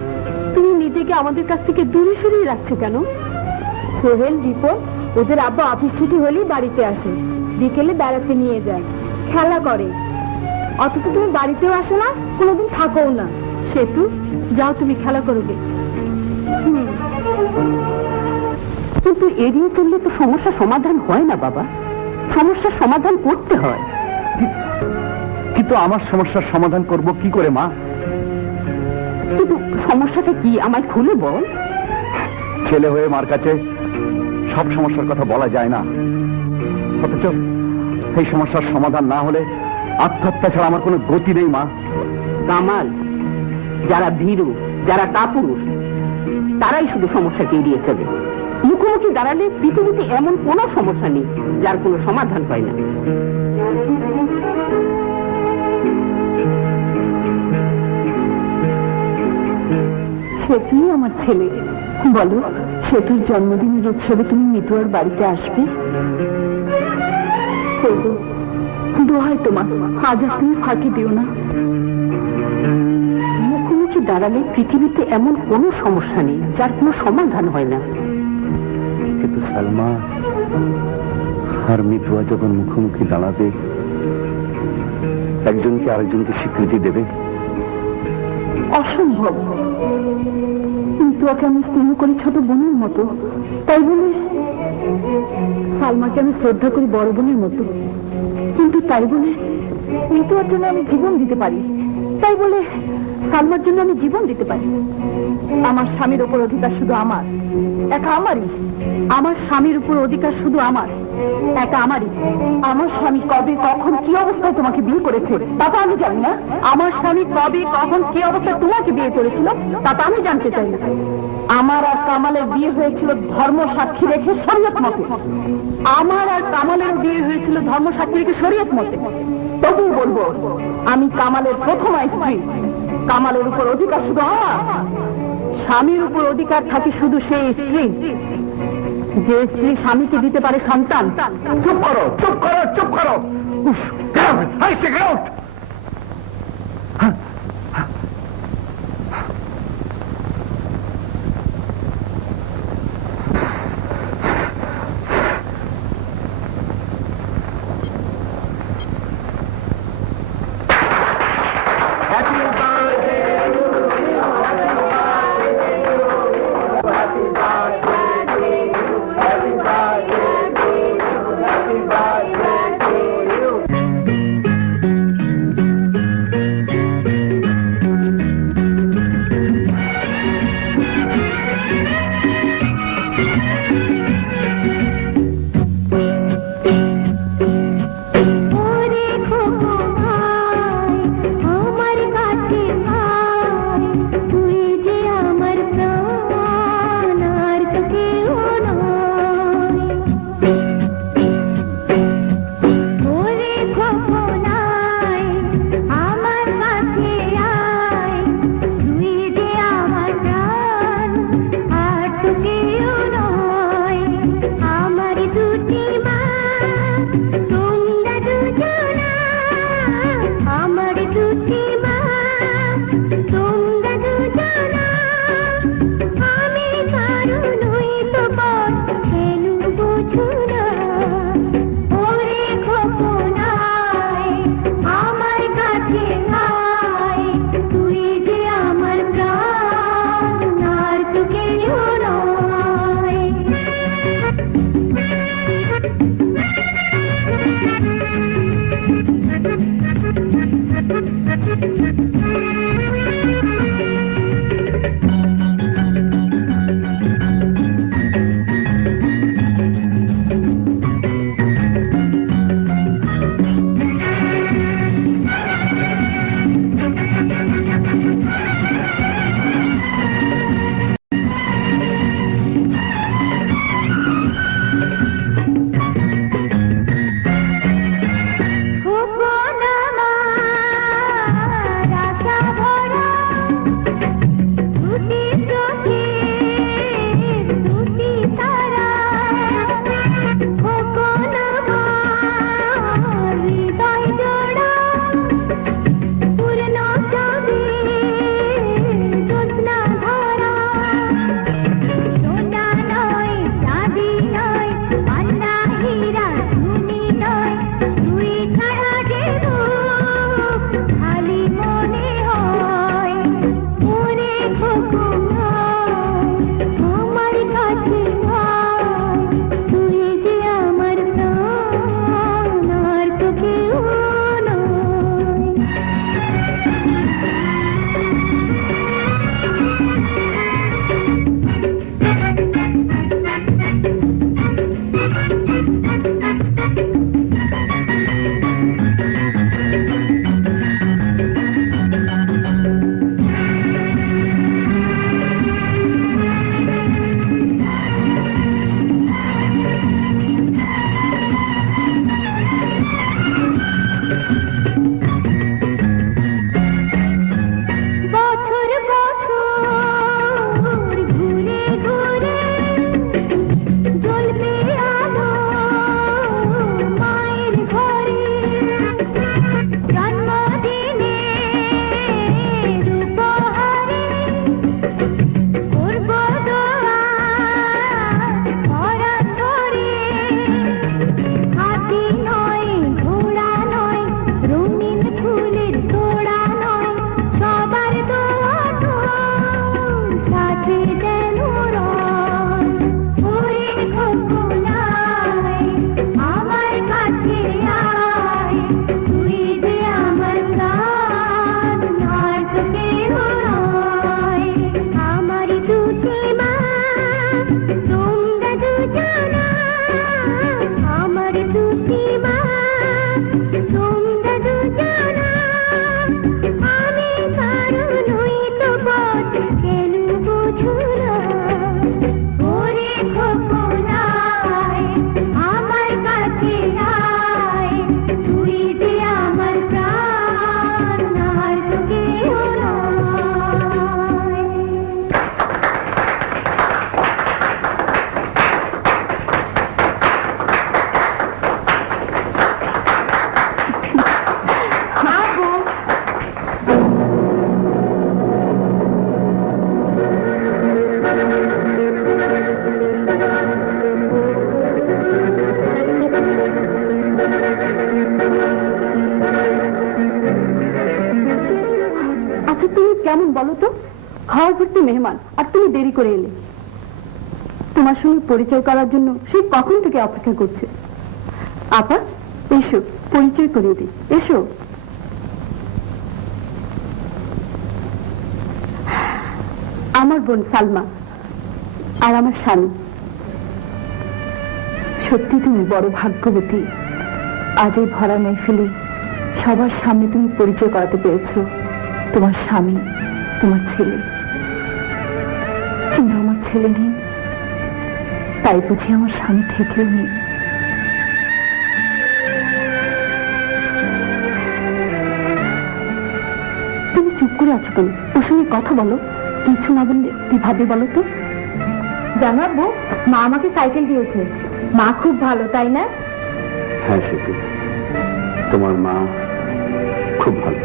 তুমি নিজেকে আমাদের কাছ থেকে দূরে সরিয়ে রাখছো কেন? সোহেল, রিপন, ওদের আব্বা অফিস ছুটি হলেই বাড়িতে আসে, বিকেলে বেড়াতে নিয়ে যায়, খেলা করে। অথচ তুমি বাড়িতেও আসো না, কোনোদিন থাকোও না। সেতু, যাও তুমি খেলা করবে। কিন্তু এড়িয়ে চললে তো সমস্যার সমাধান হয় না বাবা, সমস্যার সমাধান করতে হয়। কিন্তু আমার সমস্যার সমাধান করব কি করে মা? কিন্তু সমস্যাটা কি আমায় খুলে বল। ছেলে হয়ে মার কাছে সব সমস্যার কথা বলা যায় না, অথচ এই সমস্যার সমাধান না হলে আত্মহত্যা ছাড়া আমার কোনো গতি নেই মা। কামাল, যারা ভীরু, যারা কাপুরুষ, তারাই শুধু সমস্যাকে এড়িয়ে চলে। মুখোমুখি দাঁড়ালে পৃথিবীতে এমন কোনো সমস্যা নেই যার কোনো সমাধান হয় না। সেতুই আমার ছেলে। বলো, সেতুর জন্মদিনের উৎসবে তুমি মিতুয়ার বাড়িতে আসবে? দোহাই তোমার, আজ আর তুমি ফাঁকি দিও না। মুখোমুখি দাঁড়ালে পৃথিবীতে এমন কোনো সমস্যা নেই যার কোনো সমাধান হয় না। কিন্তু সালমা আর মিতুয়া যখন মুখোমুখি দাঁড়াবে, একজনকে আরেকজনকে স্বীকৃতি দেবে। অসম্ভব। মিতুয়াকে আমি স্নেহ করি ছোট বোনের মতো, তাই বলে সালমাকে আমি শ্রদ্ধা করি বড় বোনের মতো। কিন্তু তাই বলে মিতুয়ার জন্য আমি জীবন দিতে পারি, তাই বলে সালমার জন্য আমি জীবন দিতে পারি। আমার স্বামীর উপর অধিকার শুধু আমার, একা আমারই। আমার স্বামীর উপর অধিকার শুধু আমার, এটা আমারই। আমার স্বামী কবে কখন কি অবস্থায় তোমাকে বিয়ে করেছে তা তো আমি জানি না। আমার স্বামী কবে কখন কি অবস্থায় তোমাকে বিয়ে করেছিল তা তো আমি জানতে চাই না। আমার আর কামালের বিয়ে হয়েছিল ধর্ম সাক্ষী রেখে শরীয়ত মতে। আমার আর কামালের বিয়ে হয়েছিল ধর্ম সাক্ষী রেখে শরীয়ত মতে। তবুও বলবো আমি কামালের প্রথম স্ত্রী। কামালের উপর অধিকার শুধু আমার। স্বামীর উপর অধিকার থাকে শুধু সেই স্ত্রী যে স্ত্রী স্বামীকে দিতে পারে সন্তান। চুপ করো, চুপ করো, চুপ করো। উফ, get out! I say get out! কেমন বলো তো? ঘর ভর্তি মেহমান আর তুমি দেরি করে এলে। তোমার সঙ্গে পরিচয় করার জন্য সে কখন থেকে অপেক্ষা করছে। আপা, এসো, পরিচয় করিয়ে দিই, এসো। আমার বোন সালমা আর আমার স্বামী। সত্যি তুমি বড় ভাগ্যবতী। আজ এই ভরা মেহফিলে সবার সামনে তুমি পরিচয় করাতে পেরেছো তোমার স্বামী, তোমার ছেলে। কিন্তু আমার ছেলে নেই, তাই বুঝি আমার স্বামী থেকেও নেই। তুমি চুপ করে আছো কেন? ওর সঙ্গে কথা বলো। কিছু না বললে কি ভাবি বলো তো? জানাবো, মা আমাকে সাইকেল দিয়েছে। মা খুব ভালো, তাই না? হ্যাঁ সেটি, তোমার মা খুব ভালো।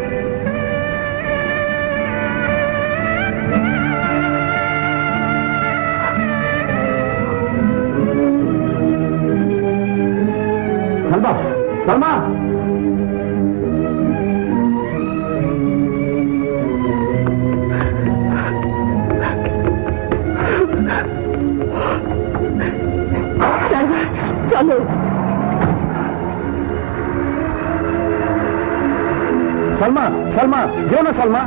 সালমা, সালমা, চলো। সালমা, সালমা, যেও না সালমা।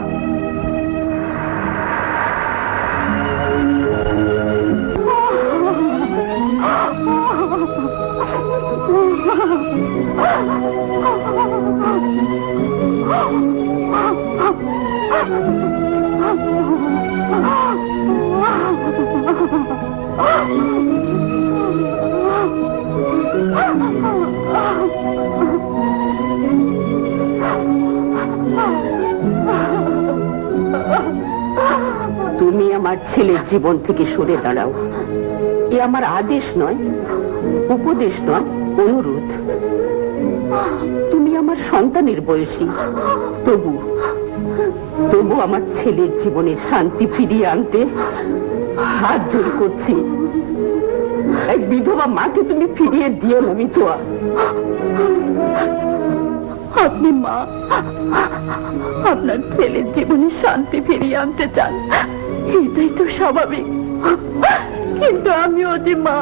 তুমি আমার ছেলের জীবন থেকে সরে দাঁড়াও। এ আমার আদেশ নয়, উপদেশ নয়, অনুরোধ। তুমি আমার সন্তানের বয়সী, তবু আমার ছেলের জীবনের শান্তি ফিরিয়ে আনতে হাত জোড় করছি। এক বিধবা মাকে তুমি ফিরিয়ে দিও না মিতোয়া। আপনি মা আপনার ছেলের জীবনে শান্তি ফিরিয়ে আনতে চান, এটাই তো স্বাভাবিক। কিন্তু আমিও যে মা,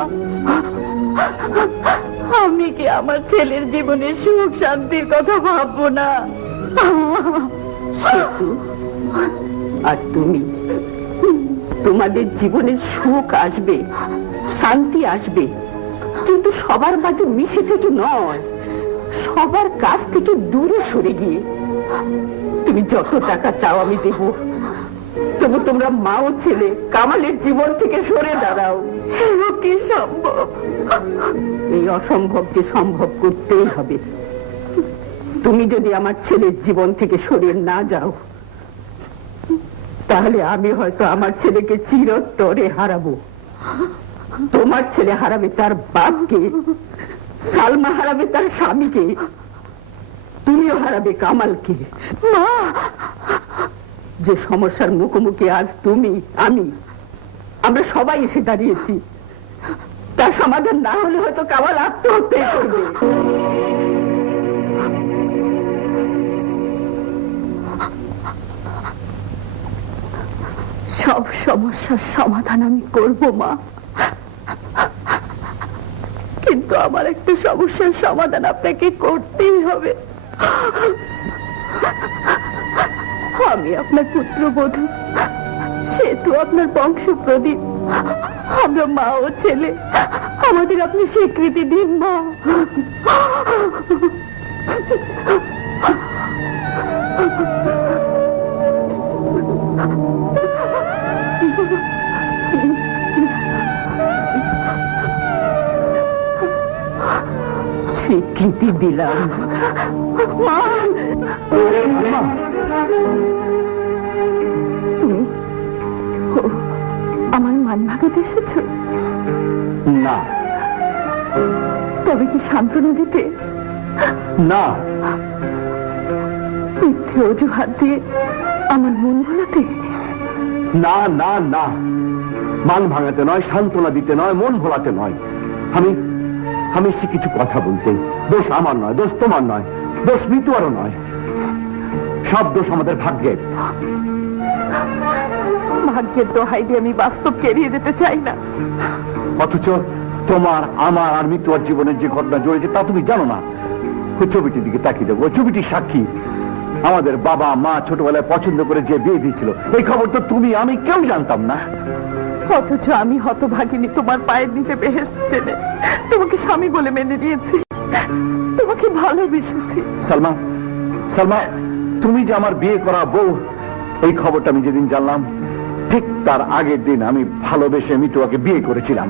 আমি কি আমার ছেলের জীবনে সুখ শান্তির কথা ভাববো না? সেতু আর তুমি, তোমাদের জীবনের সুখ আসবে, শান্তি আসবে, কিন্তু সবার মাঝে মিশে থেকে নয়, সবার কাছ থেকে দূরে সরে গিয়ে। তুমি যত টাকা চাও আমি দেব, তবু তোমরা মা ও ছেলে কামালের জীবন থেকে সরে দাঁড়াও। কি সম্ভব? এই অসম্ভবকে সম্ভব করতেই হবে। তুমি যদি আমার ছেলের জীবন থেকে সরে না যাও, তাহলে আমি হয়তো আমার ছেলেকে চিরতরে হারাবো। তোমার ছেলে হারাবে তার বাপকে, সালমা হারাবে তার স্বামীকে, তুমিও হারাবে কামালকে। মা, যে সমস্যার মুখোমুখি আজ তুমি, আমরা সবাই এসে দাঁড়িয়েছি, তার সমাধান না হলে হয়তো কামাল আত্মহত্যা করবে। সব সমস্যার সমাধান আমি করব মা, কিন্তু আমার একটা সমস্যার সমাধান আপনাকে করতেই হবে। আমি আপনার পুত্রবধূ, সেতু আপনার বংশ প্রদীপ। আমরা মা ও ছেলে, আমাদের আপনি স্বীকৃতি দিন মা। স্বীকৃতি দিলাম। তুমি আমার মান ভাগাতে এসেছো? না, তবে কি সান্ত্বনা দিতে? না, মিথ্যে অজুহাত দিয়ে আমার মন ভোলাতে? না, না, না, মান ভাঙাতে নয়, সান্ত্বনা দিতে নয়, মন ভোলাতে নয়। আমি এসেছি কিছু কথা বলতে। দোষ আমার নয়, দোষ তোমার নয়, দোষ মিতুয়ারও নয়। সব দোষ আমাদের ভাগ্যের। ভাগ্যের দোহাই দিয়ে আমি বাস্তবকে এড়িয়ে যেতে চাই না। অথচ তোমার, আমার আর মৃত্যুর জীবনের যে ঘটনা জড়িয়েছে তা তুমি জানো না। ওই ছবিটির দিকে তাকিয়ে দেখো, ওই ছবিটির সাক্ষী আমাদের বাবা মা ছোটবেলায় পছন্দ করে যে বিয়ে দিয়েছিল, এই খবর তো তুমি আমি কেউ জানতাম না। অথচ আমি হতভাগিনী তোমার পায়ের নিচে বেহেশত জেনে তোমাকে স্বামী বলে মেনে নিয়েছি, তোমাকে ভালোবেসেছি। সালমা, সালমা, তুমি যে আমার বিয়ে করা বউ, এই খবরটা আমি যেদিন জানলাম ঠিক তার আগের দিন আমি ভালোবেসে মিতুয়াকে বিয়ে করেছিলাম।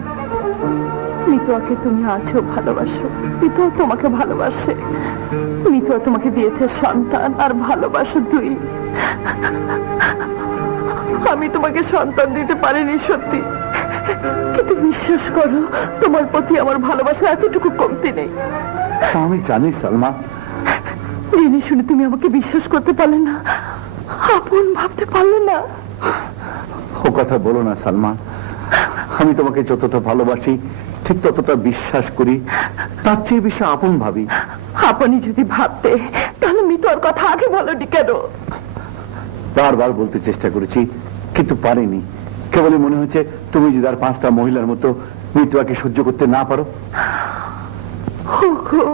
মিতুয়াকে তুমি আছো ভালোবাসো, মিতুয়া তোমাকে ভালোবাসে। মিতুয়া তোমাকে দিয়েছে সন্তান আর ভালোবাসো তুই। আমি তোমাকে সন্তান দিতে পারিনি সত্যি, কিন্তু বিশ্বাস করো তোমার প্রতি আমার ভালোবাসা এতটুকু কমতি নেই। আমি জানি সালমা। জেনে শুনে তুমি আমাকে বিশ্বাস করতে পারলে না, আপন ভাবতে পারলে না। ও কথা বলো না সালমা, আমি তোমাকে যতটা ভালোবাসি ঠিক ততটা বিশ্বাস করি, তার চেয়ে বেশি আপন ভাবি। আপনি যদি ভাবতে তাহলে মিতুয়ার কথা আগে বলনি কেন? বারবার বলতে চেষ্টা করেছি কিন্তু পারিনি। কেবলই মনে হচ্ছে তুমি যদি আর 5টা মহিলার মতো মিতুয়াকে সহ্য করতে না পারো। ওগো,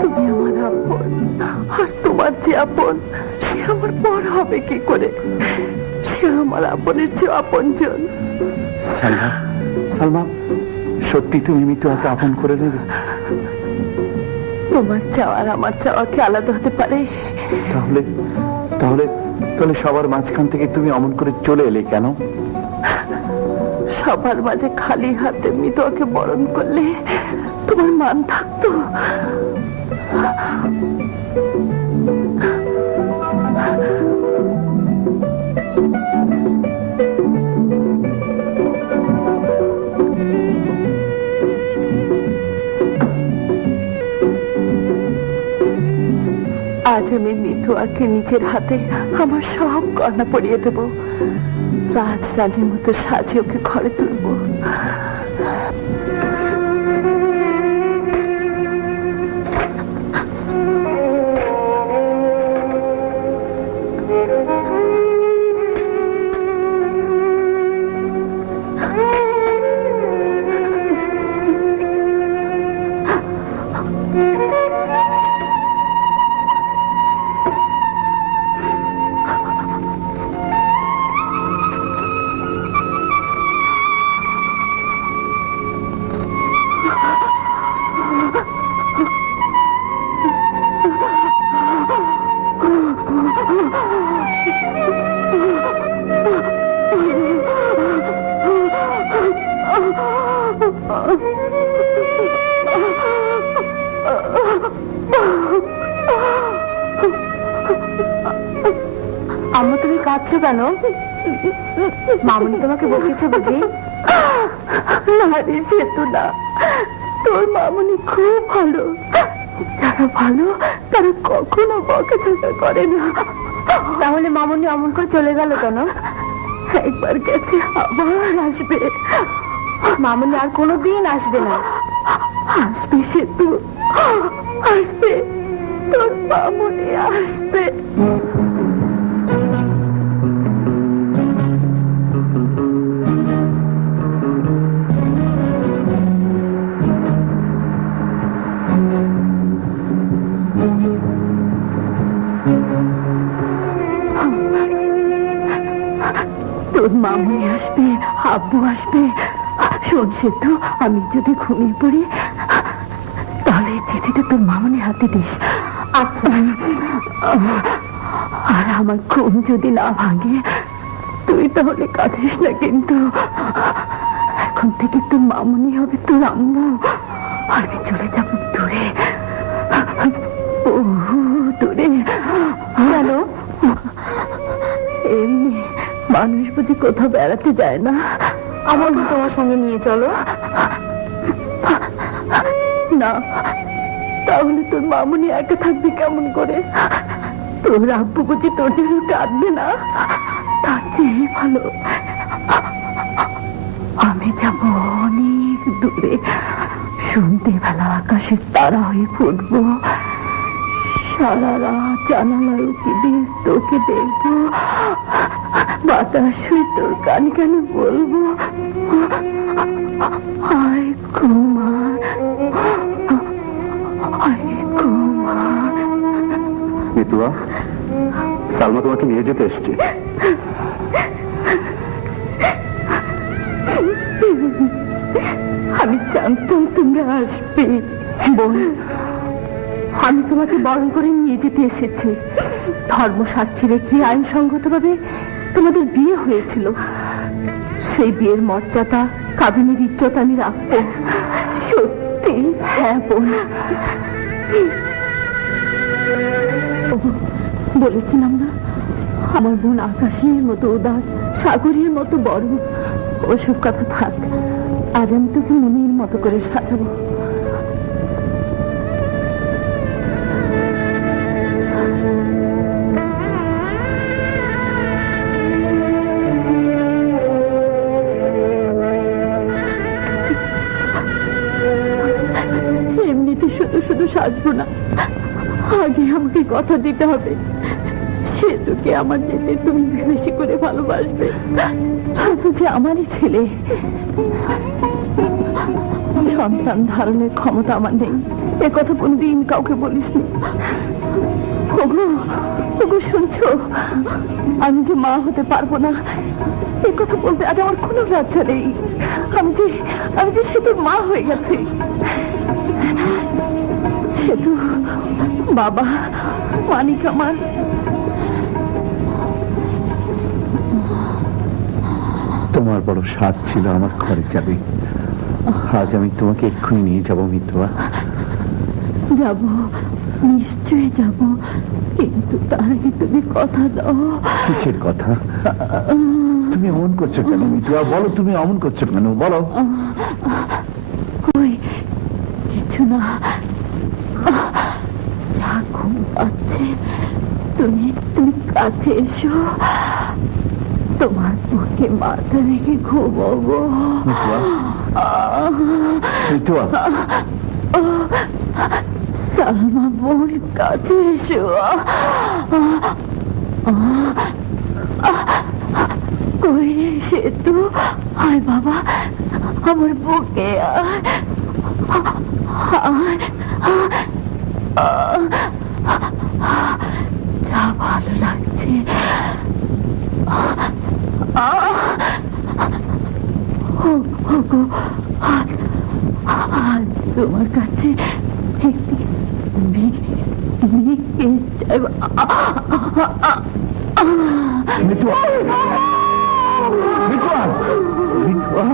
তুমি আমার আপন, আর তোমার যে আপন সে আমার পর হবে কি করে? সে আমার আপনের চেয়ে আপনজন। সালমা, সালমা, সত্যি তুমি মিতুয়াকে আপন করে নেবে? তোমার চাওয়া আর আমার চাওয়া কি আলাদা হতে পারে? তাহলে তাহলে তাহলে সবার মাঝখান থেকে তুমি অমন করে চলে এলে কেন? সবার মাঝে খালি হাতে মিতুয়াকে বরণ করলে তোমার মান থাকতো? আজ আমি মিতুয়াকে নিজের হাতে আমার সব গয়না পরিয়ে দেব, রাজরানীর মতো সাজিয়ে ওকে ঘরে তুলবো। আম্মু, তুমি কাঁদছো কেন? মামুনি তোমাকে বকেছে বুঝি? না রে সেতু না, তোর মামুনি খুব ভালো। যারা ভালো তারা কখনো বকাঝকা করে না। তাহলে মামুনি অমন করে চলে গেল কেন? একবার গেছে আবার আসবে। মামুনি আর কোনোদিন আসবে না। আসবে সেতু, আসবে, তোর মামুনি আসবে। তোর মামুনি আসবে, আব্বু আসবে। শোন সেতু, আমি যদি ঘুমিয়ে পড়ি তাহলে চিঠিটা তোর মামুনির হাতে দিস। আচ্ছা। আর আমার ঘুম যদি না ভাঙে তুই তাহলে কাঁদিস না কিন্তু। এখন থেকে তোর মামুনি হবে তোর আম্মু, আর আমি চলে যাব দূরে, বহু দূরে। কেন? এমনি মানুষ বুঝি কোথাও বেড়াতে যায় না? আমাকে তোমার সঙ্গে নিয়ে চলো। না, তাহলে তোর মামুনি একা থাকবে কেমন করে? তোর আব্বু বুঝি তোর জন্য কাঁদবে না? তার চেয়ে ভালো আমি যাব অনেক দূরে, সন্ধ্যেবেলা আকাশের তারা হয়ে ফুটবো, সারা রাত জানালায় উকি দিয়ে তোকে দেখবো, বাতাস তোর কানে কানে বলবো, হায় ঘুমা, হায় ঘুমা। মিতুয়া, সালমা তোমাকে নিয়ে যেতে এসছে। আমি জানতাম তোমরা আসবে। বোন, আমি তোমাকে বরণ করে নিয়ে যেতে এসেছি। ধর্ম সাক্ষী রেখে আইনসঙ্গতভাবে তোমাদের বিয়ে হয়েছিল। সেই বিয়ের মর্যাদা, কাবিনের ইজ্জত আমি রাখবো। সত্যি? হ্যাঁ বোন, বলেছিলাম না আমার বোন আকাশের মতো উদার, সাগরের মতো বড়। ওসব কথা থাক, আজ আমি তোকে মনের মতো করে সাজাবো। এমনিতে শুধু শুধু সাজবো না, আগে আমাকে কথা দিতে হবে সে তোকে আমার যেতে তুমি বেশি করে ভালোবাসবে। শুধু যে আমারই ছেলে, সন্তান ধারণের ক্ষমতা আমার নেই, এ কথা কোনদিন কাউকে বলিসনি। ওগো, ওগো শুনছো, আমি যে মা হতে পারবো না এ কথা বলতে আজ আমার কোনো লজ্জা নেই। আমি যে সেতুর মা হয়ে গেছি। সেতু বাবা, মানিক আমার। তোমার বড় স্বাদ ছিল আমার ঘরে যাবে, আজ আমি তোমাকে এক্ষুনি নিয়ে যাবো মিতুয়া। যাব, নিশ্চয়ই যাব, কিন্তু তার আগে তুমি কথা দাও। কিসের কথা? তুমি অমন করছো কেন মিতুয়া? বলো, তুমি অমন করছো কেন বলো। কই কিছু না, যা ঘুম পাচ্ছে। তুমি কাছে এসো, তোমার বুকে মাথা রেখে ঘুমাবো। মিতুয়া, সালমা বোন কাছে এসো। কই সেতু, আয় বাবা আমার বুকে আয়। যা ভালো লাগছে। তোমার কাছে মিতুয়া, মিতুয়া, মিতুয়া।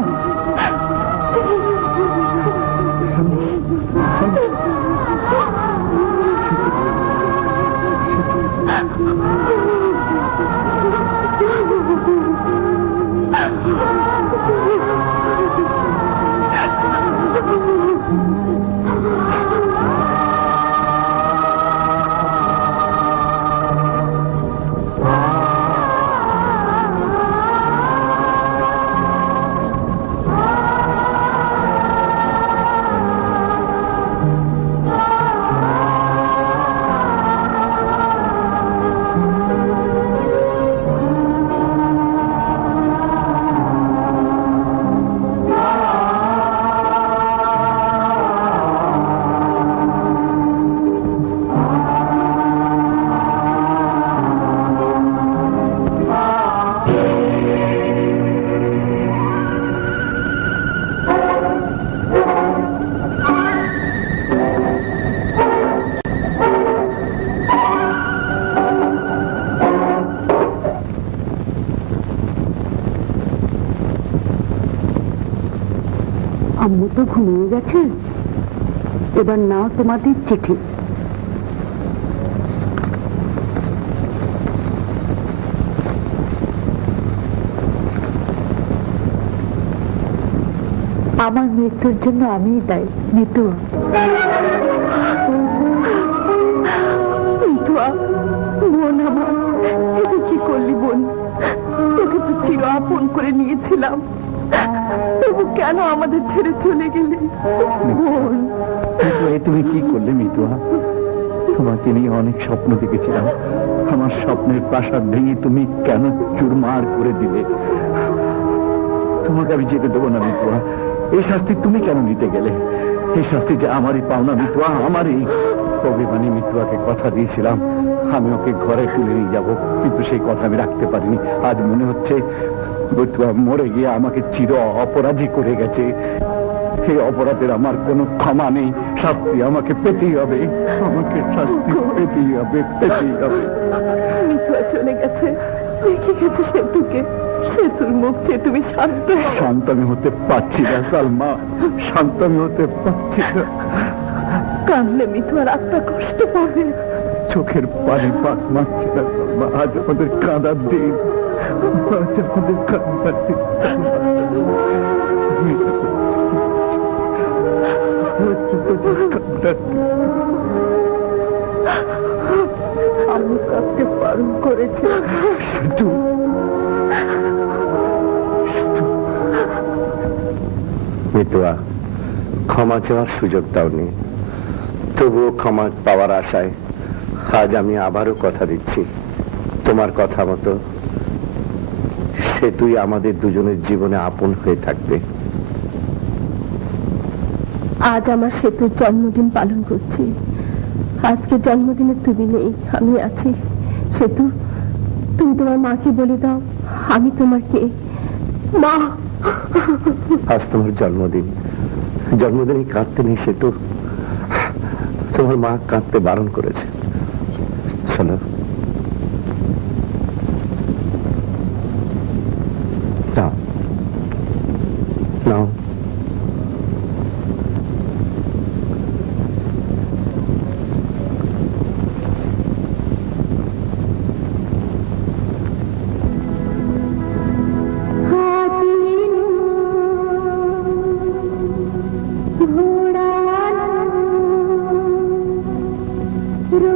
আম্মু তো ঘুমিয়ে গেছে, এবার নাও তোমাদের চিঠি। আমার মৃত্যুর জন্য আমিই দায়ী। মিতুয়া, মিতুয়া বোন আমার, তুই কি করলি বোন? তোকে তো চির আপন করে নিয়েছিলাম, তবু কেন আমাদের ছেড়ে চলে গেলি বোন? তুমি কি করলে মিতুয়া? তোমাকে নিয়ে অনেক স্বপ্ন দেখেছিলাম। আমার স্বপ্নের প্রাসাদ ভেঙে তুমি কেন চুরমার করে দিলে? তোমাকে আমি যেতে দেবো না মিতুয়া। এই শাস্তি তুমি কেন নিতে গেলে? এই শাস্তি যে আমারই পাওনা মিতুয়া, আমারই। অভিমানী মিতুয়াকে কথা দিয়েছিলাম আমি ওকে ঘরে তুলে নিয়ে যাব, কিন্তু সেই কথা আমি রাখতে পারিনি। আজ মনে হচ্ছে মিতুয়া মরে গিয়ে আমাকে চির অপরাধী করে গেছে। এই অপরাধের আমার কোনো ক্ষমা নেই, শাস্তি আমাকে পেতেই হবে, আমাকে শাস্তি পেতেই হবে, পেতেই হবে। মিথুয়া চলে গেছে, রেখে গেছে সেতুকে। সেতুর মুখ চেয়ে তুমি শান্ত হও। শান্ত আমি হতে পারছি না সালমা, শান্ত আমি হতে পারছি না। কাঁদলে মিথুয়ার আত্মা কষ্ট পাবে। চোখের পানি পাক মারছে না সালমা। আজ আমাদের কাঁদার দিন, আজ আমাদের কাঁদার দিন সালমা। কাঁদার দিন। আমি কাজকে পালন করেছি। সেতু, মিতুয়া, ক্ষমা চাওয়ার সুযোগ দাওনি, তবুও ক্ষমা পাওয়ার আশায় আজ আমি আবারও কথা দিচ্ছি, তোমার কথা মতো সেতুই আমাদের দুজনের জীবনে আপন হয়ে থাকবে। আজ আমার সেতুর জন্মদিন পালন করছি। আজকে জন্মদিনে তুমি নেই, আমি আছি। সেতু, তুমি তোমার মাকে বলে দাও আমি তোমার কে। মা, আজ তোমার জন্মদিন, জন্মদিনে কাঁদতে নেই সেতু, তোমার মা কাঁদতে বারণ করেছে। চলো নাও, নাও। ঘোড়া